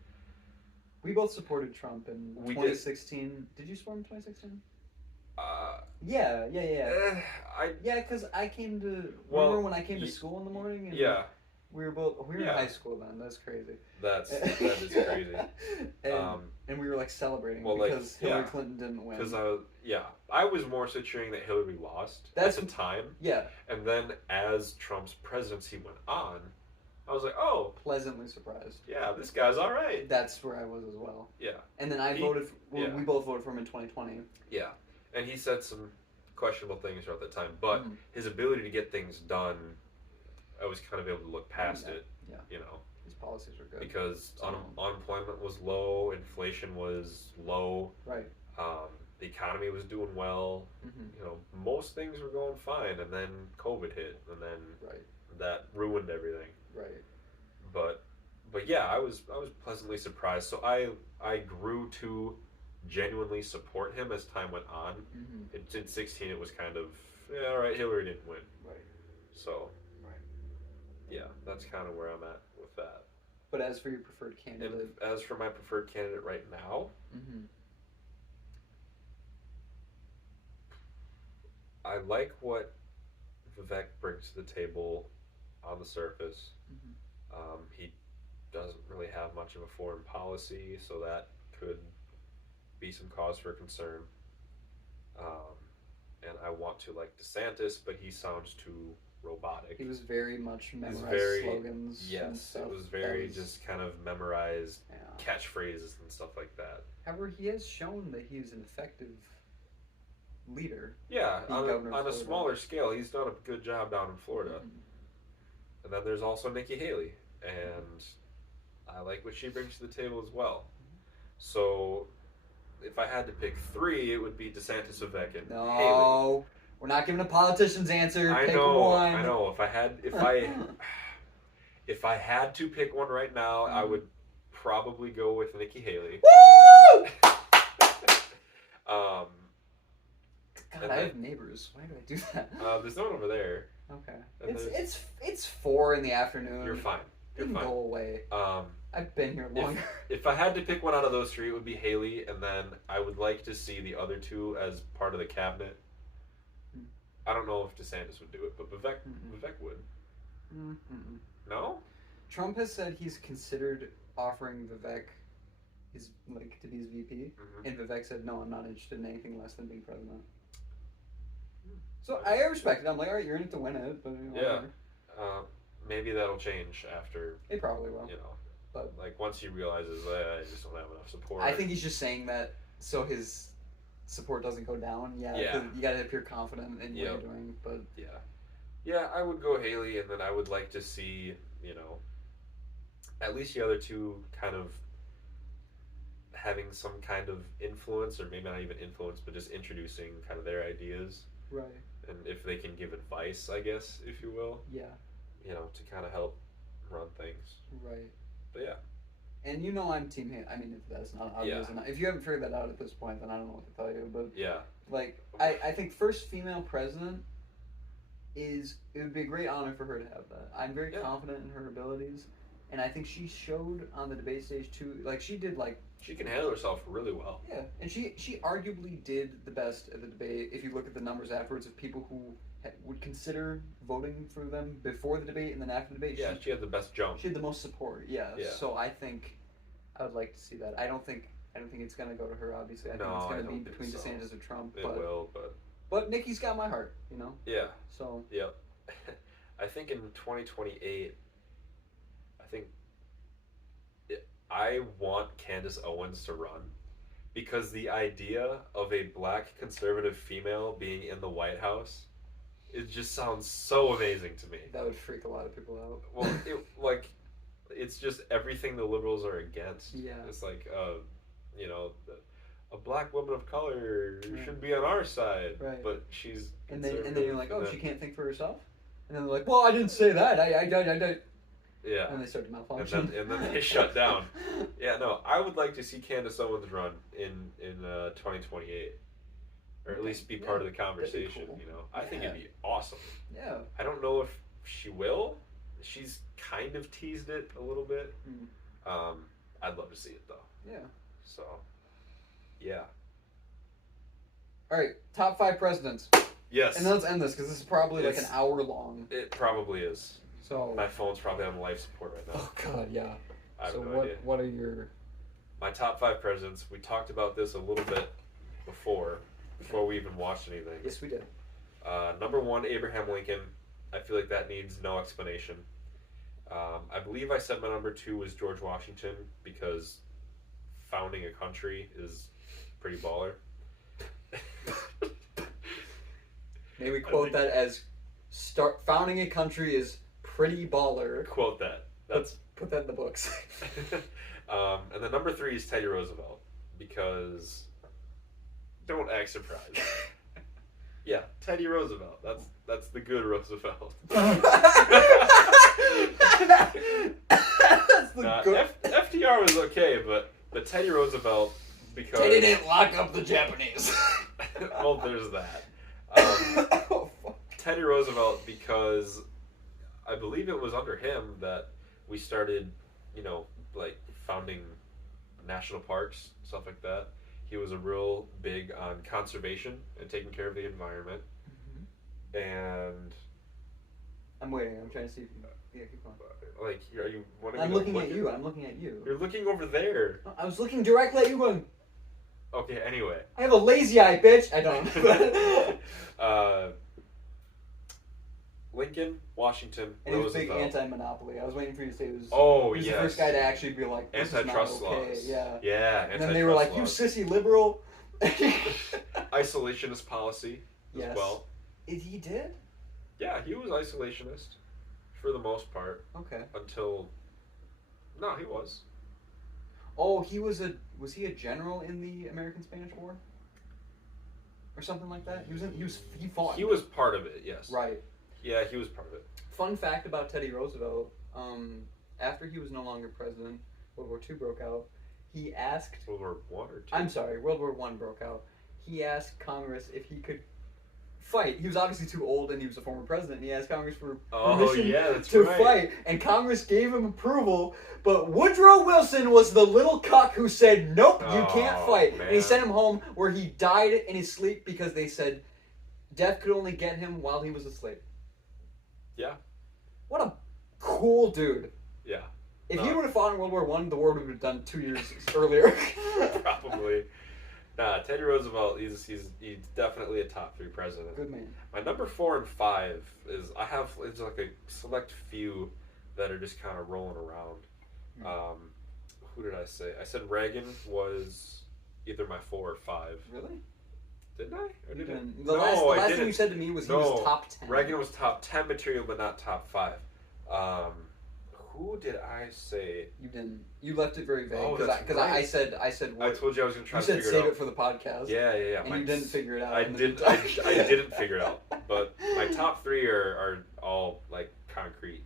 We both supported Trump in We 2016. Did you support him in 2016? Uh, Yeah. I... Yeah, because I came to... Well, remember when I came to school in the morning? And Yeah. We were in Yeah. high school then. That's crazy. That is crazy. And we were like celebrating Well, like, because Hillary yeah. Clinton didn't win. Because I was more so cheering that Hillary lost That's- at the time. Yeah, And then as Trump's presidency went on, I was like, oh, pleasantly surprised. yeah, this guy's all right. That's where I was as well. Yeah. And then He- voted. yeah. We both voted for him in 2020. Yeah. And he said some questionable things throughout that time, but Mhm. his ability to get things done, I was kind of able to look past Yeah. it. Yeah. You know, His policies were good. because So- unemployment was low, inflation was low, Right. the economy was doing well. Mm-hmm. You know, most things were going fine, and then COVID hit, and then Right. that ruined everything. Right. But yeah, I was pleasantly surprised. So I grew to genuinely support him as time went on. Mm-hmm. In 16, it was kind of all right. Hillary didn't win, Right. so Right. yeah, that's kind of where I'm at with that. But as for your preferred And candidate, as for my preferred candidate right now, mm-hmm. I like what Vivek brings to the table on the surface. Mm-hmm. He doesn't really have much of a foreign policy, so that could be some cause for concern. And I want to like DeSantis, but he sounds too robotic. He was very much memorized very- slogans. and Yes, stuff. it was very That just kind of memorized Yeah. catchphrases and stuff like that. However, he has shown that he's an effective leader. Yeah, Being on governor of a Florida. smaller scale, he's done a good job down in Florida. Mhm. And then there's also Nikki Haley, and I like what she brings to the table as well. So if I had to pick three, it would be DeSantis, Vivek, and Haley. No, we're not giving a politician's answer. I Pick know, one. I know. If I had to pick one right now, I would probably go with Nikki Haley. Woo! God, and I then- have neighbors. Why do I do that? There's no one over there. Okay. and It's 4 in the afternoon. You're fine. You can go away. I've been here longer. If I had to pick one out of those three, it would be Haley, and then I would like to see the other two as part of the cabinet. I don't know if DeSantis would do it, but Vivek would. No? Trump has said he's considered offering Vivek to be his VP, and Vivek said, "No, I'm not interested in anything less than being president." So I respect it. I'm like, all right, you're in it to win it, but maybe that'll change after. It probably will. But like once he realizes I just don't have enough support. I think he's just saying that so his support doesn't go down. Yeah. You gotta appear confident in what you're doing. But yeah, I would go Haley, and then I would like to see at least the other two kind of having some kind of influence, or maybe not even influence, but just introducing kind of their ideas. Right. And if they can give advice, I guess, if you will. Yeah. To kind of help run things. Right. But yeah. And I'm Team Haley. I mean, if that's not obvious enough. If you haven't figured that out at this point, then I don't know what to tell you. But yeah. Like, I think first female president it would be a great honor for her to have that. I'm very confident in her abilities. And I think she showed on the debate stage too, like she did she can handle herself really well. Yeah, and she arguably did the best at the debate. If you look at the numbers afterwards of people who would consider voting for them before the debate and then after the debate. Yeah, she had the best jump. She had the most support. Yeah. So I think I would like to see that. I don't think it's gonna go to her. Obviously, I think it's gonna be between DeSantis and Trump. It will, but Nikki's got my heart. Yeah. So. Yep. I think in 2028. I want Candace Owens to run because the idea of a black conservative female being in the White House, it just sounds so amazing to me. That would freak a lot of people out. Well, it's just everything the liberals are against. Yeah. It's like, a black woman of color should be on our side, but she's. And then you're like, she can't think for herself, and then they're like, well, I didn't say that. I. Yeah. And they start to malfunction. And then they shut down. Yeah, no, I would like to see Candace Owens run in 2028. Or at least be part of the conversation, cool. I think it'd be awesome. Yeah. I don't know if she will. She's kind of teased it a little bit. I'd love to see it, though. Yeah. So, yeah. All right, top 5 presidents. Yes. And then let's end this, because this is probably like an hour long. It probably is. So my phone's probably on life support right now. Oh God, yeah. I have no idea. What are your? My top 5 presidents. We talked about this a little bit before we even watched anything. Yes, we did. Number 1, Abraham Lincoln. I feel like that needs no explanation. I believe I said my number 2 was George Washington because founding a country is pretty baller. May we quote that as founding a country is pretty baller. Quote that. Put that in the books. And then number 3 is Teddy Roosevelt because don't act surprised. Yeah, Teddy Roosevelt. That's the good Roosevelt. FDR was okay, but Teddy Roosevelt because Teddy didn't lock up the Japanese. Well, there's that. Teddy Roosevelt because I believe it was under him that we started, founding national parks, stuff like that. He was a real big on conservation and taking care of the environment. And I'm waiting. I'm trying to see if you. Yeah, keep going. Are you wanting I'm looking at you. I'm looking at you. You're looking over there. I was looking directly at you going. Okay, anyway. I have a lazy eye, bitch. I don't. Lincoln, Washington, and he was Roosevelt. big anti-monopoly. I was waiting for you to say it was. Oh, he was the first guy to actually be like, this antitrust is not okay. laws. Yeah. Yeah. And then they were like, laws. you sissy liberal. Isolationist policy as well. He did? Yeah, he was isolationist for the most part. Okay. Until. No, he was. Oh, was he a general in the American-Spanish War? Or something like that? He fought. He was part of it, yes. Right. Yeah, he was part of it. Fun fact about Teddy Roosevelt, after he was no longer president, World War II broke out, he asked... World War I or II? I'm sorry, World War I broke out. He asked Congress if he could fight. He was obviously too old, and he was a former president. And he asked Congress for Oh, permission yeah, that's to right. fight, and Congress gave him approval. But Woodrow Wilson was the little cuck who said, "Nope, you can't Oh, fight," man. and he sent him home, where he died in his sleep because they said death could only get him while he was asleep. Yeah. What a cool dude. Yeah. If he would have fought in World War I, the war would have been done 2 years earlier. Probably. Nah, Teddy Roosevelt, he's definitely a top 3 president. Good man. My number 4 and 5 is, it's like a select few that are just kind of rolling around. Who did I say? I said Reagan was either my 4 or 5. Really? Didn't I? Or did I? The last thing you said to me was he was top 10. Reagan was top 10 material, but not top 5. Who did I say? You didn't. You left it very vague. Oh, Because right. I said. I told you I was going to try to figure it out. You said save it for the podcast. Yeah. And you didn't figure it out. I didn't figure it out. But my top 3 are all like concrete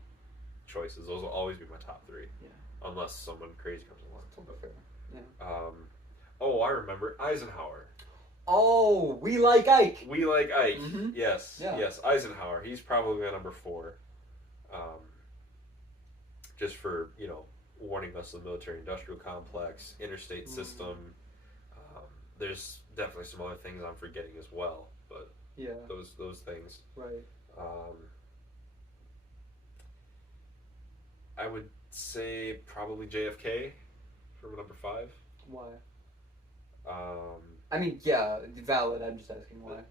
choices. Those will always be my top 3. Yeah. Unless someone crazy comes along. Totally fair. Yeah. I remember Eisenhower. Oh, we like Ike. We like Ike. Mm-hmm. Yes. Yeah. Yes. Eisenhower. He's probably my number 4. Just for, warning us of the military-industrial complex, interstate system. There's definitely some other things I'm forgetting as well, but yeah, those things. Right. I would say probably JFK for number 5. Why? Um, I mean, yeah, valid. I'm just asking why.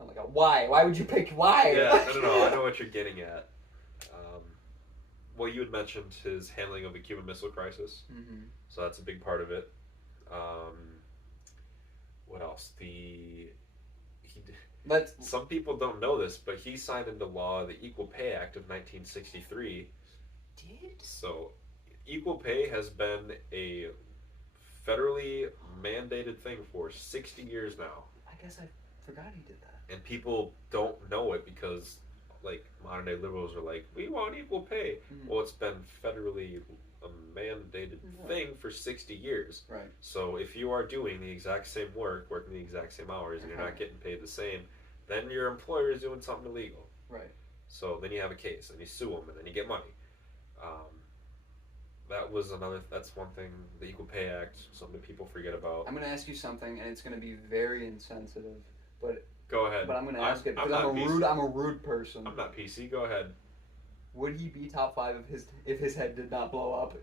Oh my god, why? Why would you pick why? Yeah, I know what you're getting at. Well, you had mentioned his handling of the Cuban Missile Crisis, so that's a big part of it. What else? Some people don't know this, but he signed into law the Equal Pay Act of 1963. Did? So, equal pay has been a federally mandated thing for 60 years now. I guess I forgot he did that. And people don't know it because, like, modern day liberals are like, we want equal pay. Well, it's been federally a mandated thing for 60 years. Right. So if you are doing the exact same work, working the exact same hours, and you're not getting paid the same, then your employer is doing something illegal. Right. So then you have a case, and you sue them, and then you get money. That's one thing, the Equal Pay Act, something that people forget about. I'm going to ask you something, and it's going to be very insensitive, but... Go ahead. But I'm going to ask it because I'm a rude person. I'm not PC. Go ahead. Would he be top 5 if his head did not blow up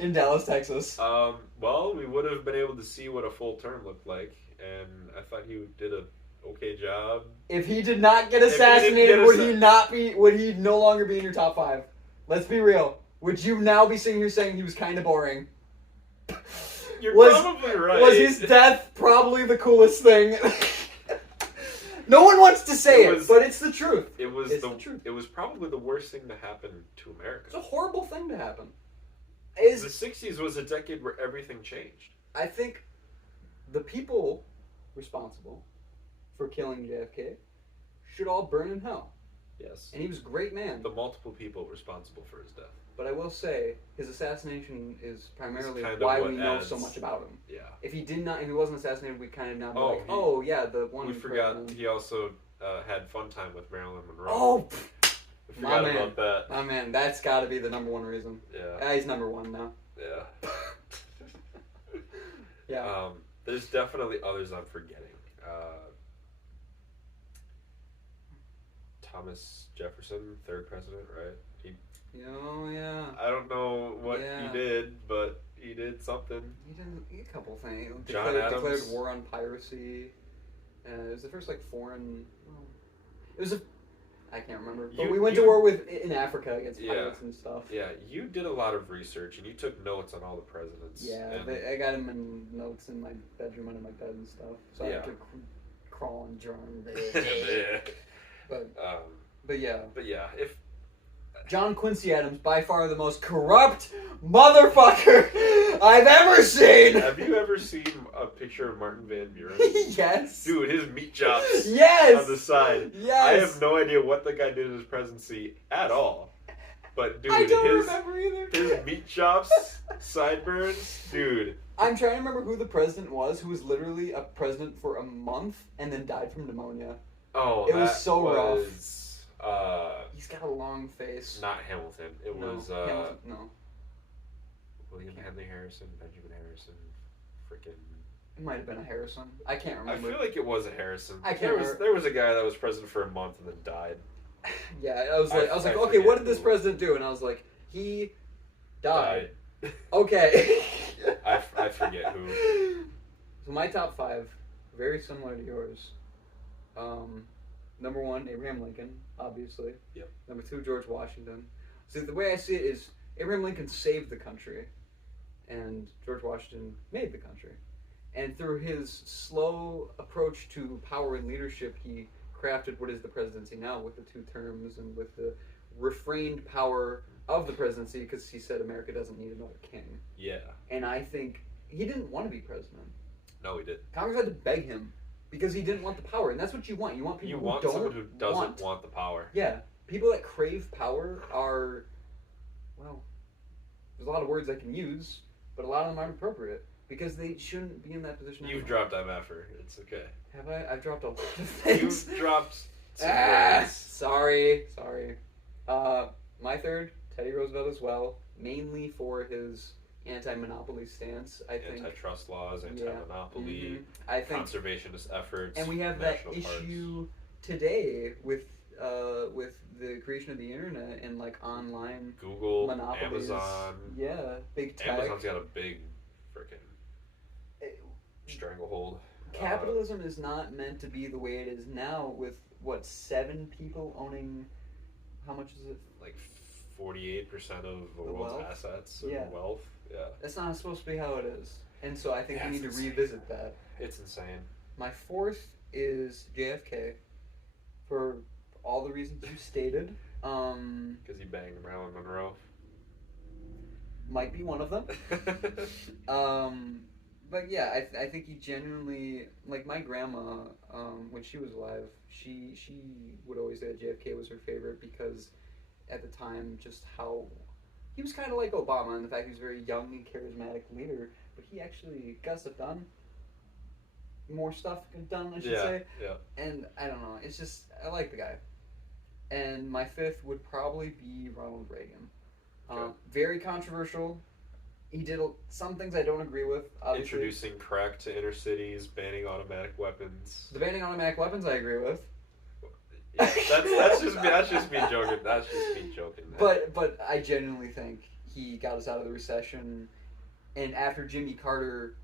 in Dallas, Texas? Well, we would have been able to see what a full term looked like, and I thought he did a okay job. If he did not get assassinated, would he no longer be in your top 5? Let's be real. Would you now be sitting here saying he was kind of boring? You're probably right. Was his death probably the coolest thing? No one wants to say it, but it's the truth. It's the truth. It was probably the worst thing to happen to America. It's a horrible thing to happen. The 60s was a decade where everything changed. I think the people responsible for killing JFK should all burn in hell. Yes. And he was a great man. The multiple people responsible for his death. But I will say, his assassination is primarily kind of why what we know adds- so much about him. Yeah. If he wasn't assassinated, we'd kind of now be Oh, like, he- oh yeah, the one. We forgot he also had fun time with Marilyn Monroe. Oh, we forgot my man. about that. My man, that's got to be the number 1 reason. Yeah. He's number 1 now. Yeah. Yeah. There's definitely others I'm forgetting. Thomas Jefferson, 3rd president, right? Oh, yeah. I don't know what he did, but he did something. He did a couple things. John Declared Adams. war on piracy. It was the first, foreign... It was I can't remember. But we went to war in Africa against pirates and stuff. Yeah, you did a lot of research, and you took notes on all the presidents. Yeah, I got them in notes in my bedroom under my bed and stuff. So I could crawl and draw. But yeah. But yeah, if... John Quincy Adams, by far the most corrupt motherfucker I've ever seen. Have you ever seen a picture of Martin Van Buren? Yes. Dude, his meat chops yes. on the side. Yes. I have no idea what the guy did in his presidency at all. But dude, I don't remember either. His meat chops, sideburns, dude. I'm trying to remember who the president was, who was literally a president for a month and then died from pneumonia. Oh, it was so rough. He's got a long face. Not Hamilton. It was Hamilton, no. William Henry Harrison, Benjamin Harrison, freaking. It might have been a Harrison. I can't remember. I feel like it was a Harrison. I can't remember. There was a guy that was president for a month and then died. Yeah, I was like, okay, what did this president do? And I was like, he died. Okay. I forget who. So my top 5, very similar to yours. Number 1, Abraham Lincoln, obviously. Yep. Number 2, George Washington. So the way I see it is, Abraham Lincoln saved the country, and George Washington made the country. And through his slow approach to power and leadership, he crafted what is the presidency now, with the 2 terms and with the refrained power of the presidency, because he said America doesn't need another king. Yeah. And I think he didn't want to be president. No, he didn't. Congress had to beg him because he didn't want the power, and that's what you want. You want people someone who doesn't want the power. Yeah, people that crave power are, well, there's a lot of words I can use, but a lot of them aren't appropriate because they shouldn't be in that position. You've dropped MFer. It's okay. Have I? I've dropped a lot of things. You've dropped some words. Sorry. My third, Teddy Roosevelt as well, mainly for his anti-monopoly stance. I think antitrust laws, anti-monopoly, I think conservationist efforts, and we have that issue today with the creation of the internet and like online Google, monopolies. Amazon. Yeah, big tech. Amazon's got a big freaking stranglehold. Capitalism is not meant to be the way it is now, with what, 7 people owning. How much is it? Like 48% of the world's wealth? Assets or wealth. Yeah. That's not supposed to be how it is. And so I think we need to insane. revisit that. It's insane. My 4th is JFK, for all the reasons you stated. Because he banged Marilyn Monroe. Might be one of them. But yeah, I think he genuinely, like my grandma, when she was alive, she would always say that JFK was her favorite because at the time, just how he was kind of like Obama in the fact he was a very young and charismatic leader, but he actually got stuff done. More stuff done, I should say. Yeah. And I don't know, it's just, I like the guy. And my 5th would probably be Ronald Reagan. Okay. Very controversial. He did some things I don't agree with. Obviously. Introducing crack to inner cities, banning automatic weapons. The banning automatic weapons I agree with. Yeah, that's just me joking. That's just me joking. But I genuinely think he got us out of the recession, and after Jimmy Carter,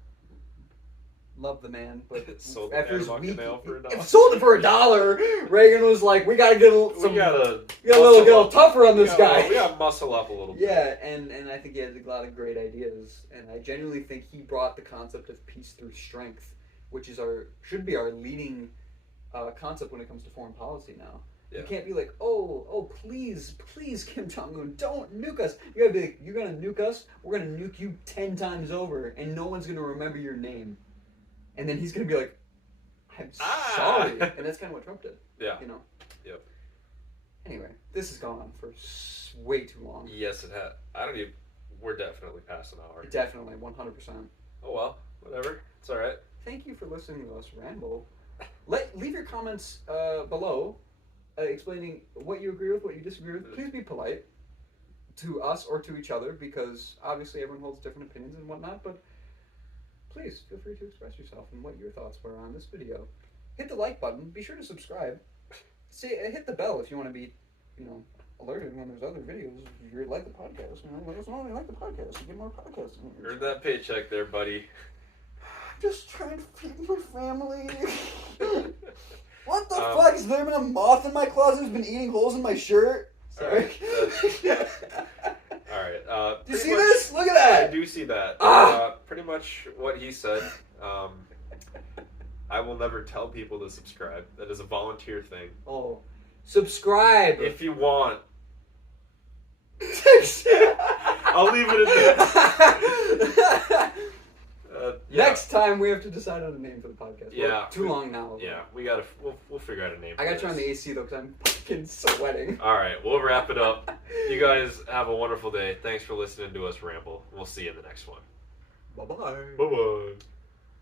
loved the man, but sold after his week, for sold it for $1. Reagan was like, "We gotta get we gotta get a little tougher on this guy. We gotta muscle up a little bit." Yeah, and I think he had a lot of great ideas, and I genuinely think he brought the concept of peace through strength, which is should be our leading concept when it comes to foreign policy now. Yeah. You can't be like, oh, please, Kim Jong-un, don't nuke us. You gotta be like, you're gonna nuke us, we're gonna nuke you 10 times over, and no one's gonna remember your name. And then he's gonna be like, I'm sorry. And that's kind of what Trump did. Yeah. You know? Yep. Anyway, this has gone on for way too long. Yes, it had. We're definitely past an hour. Definitely, 100%. Oh well, whatever. It's alright. Thank you for listening to us ramble. Leave your comments below, explaining what you agree with, what you disagree with. Please be polite to us or to each other, because obviously everyone holds different opinions and whatnot, but please feel free to express yourself and what your thoughts were on this video. Hit the like button. Be sure to subscribe. Hit the bell if you want to be, alerted when there's other videos. If you like the podcast, let us know you like the podcast. You get more podcasts. Earn that paycheck there, buddy. Just trying to feed my family. What the fuck? Has there been a moth in my closet who's been eating holes in my shirt? Sorry. Alright. Do you see this? Look at that! I do see that. Pretty much what he said. I will never tell people to subscribe. That is a volunteer thing. Oh. Subscribe! If you want. I'll leave it at that. Next time we have to decide on a name for the podcast. Yeah. Well, too long now. Yeah, we'll figure out a name. I gotta turn on the AC though because I'm fucking sweating. All right, we'll wrap it up. You guys have a wonderful day. Thanks for listening to us ramble. We'll see you in the next one. Bye bye. Bye bye.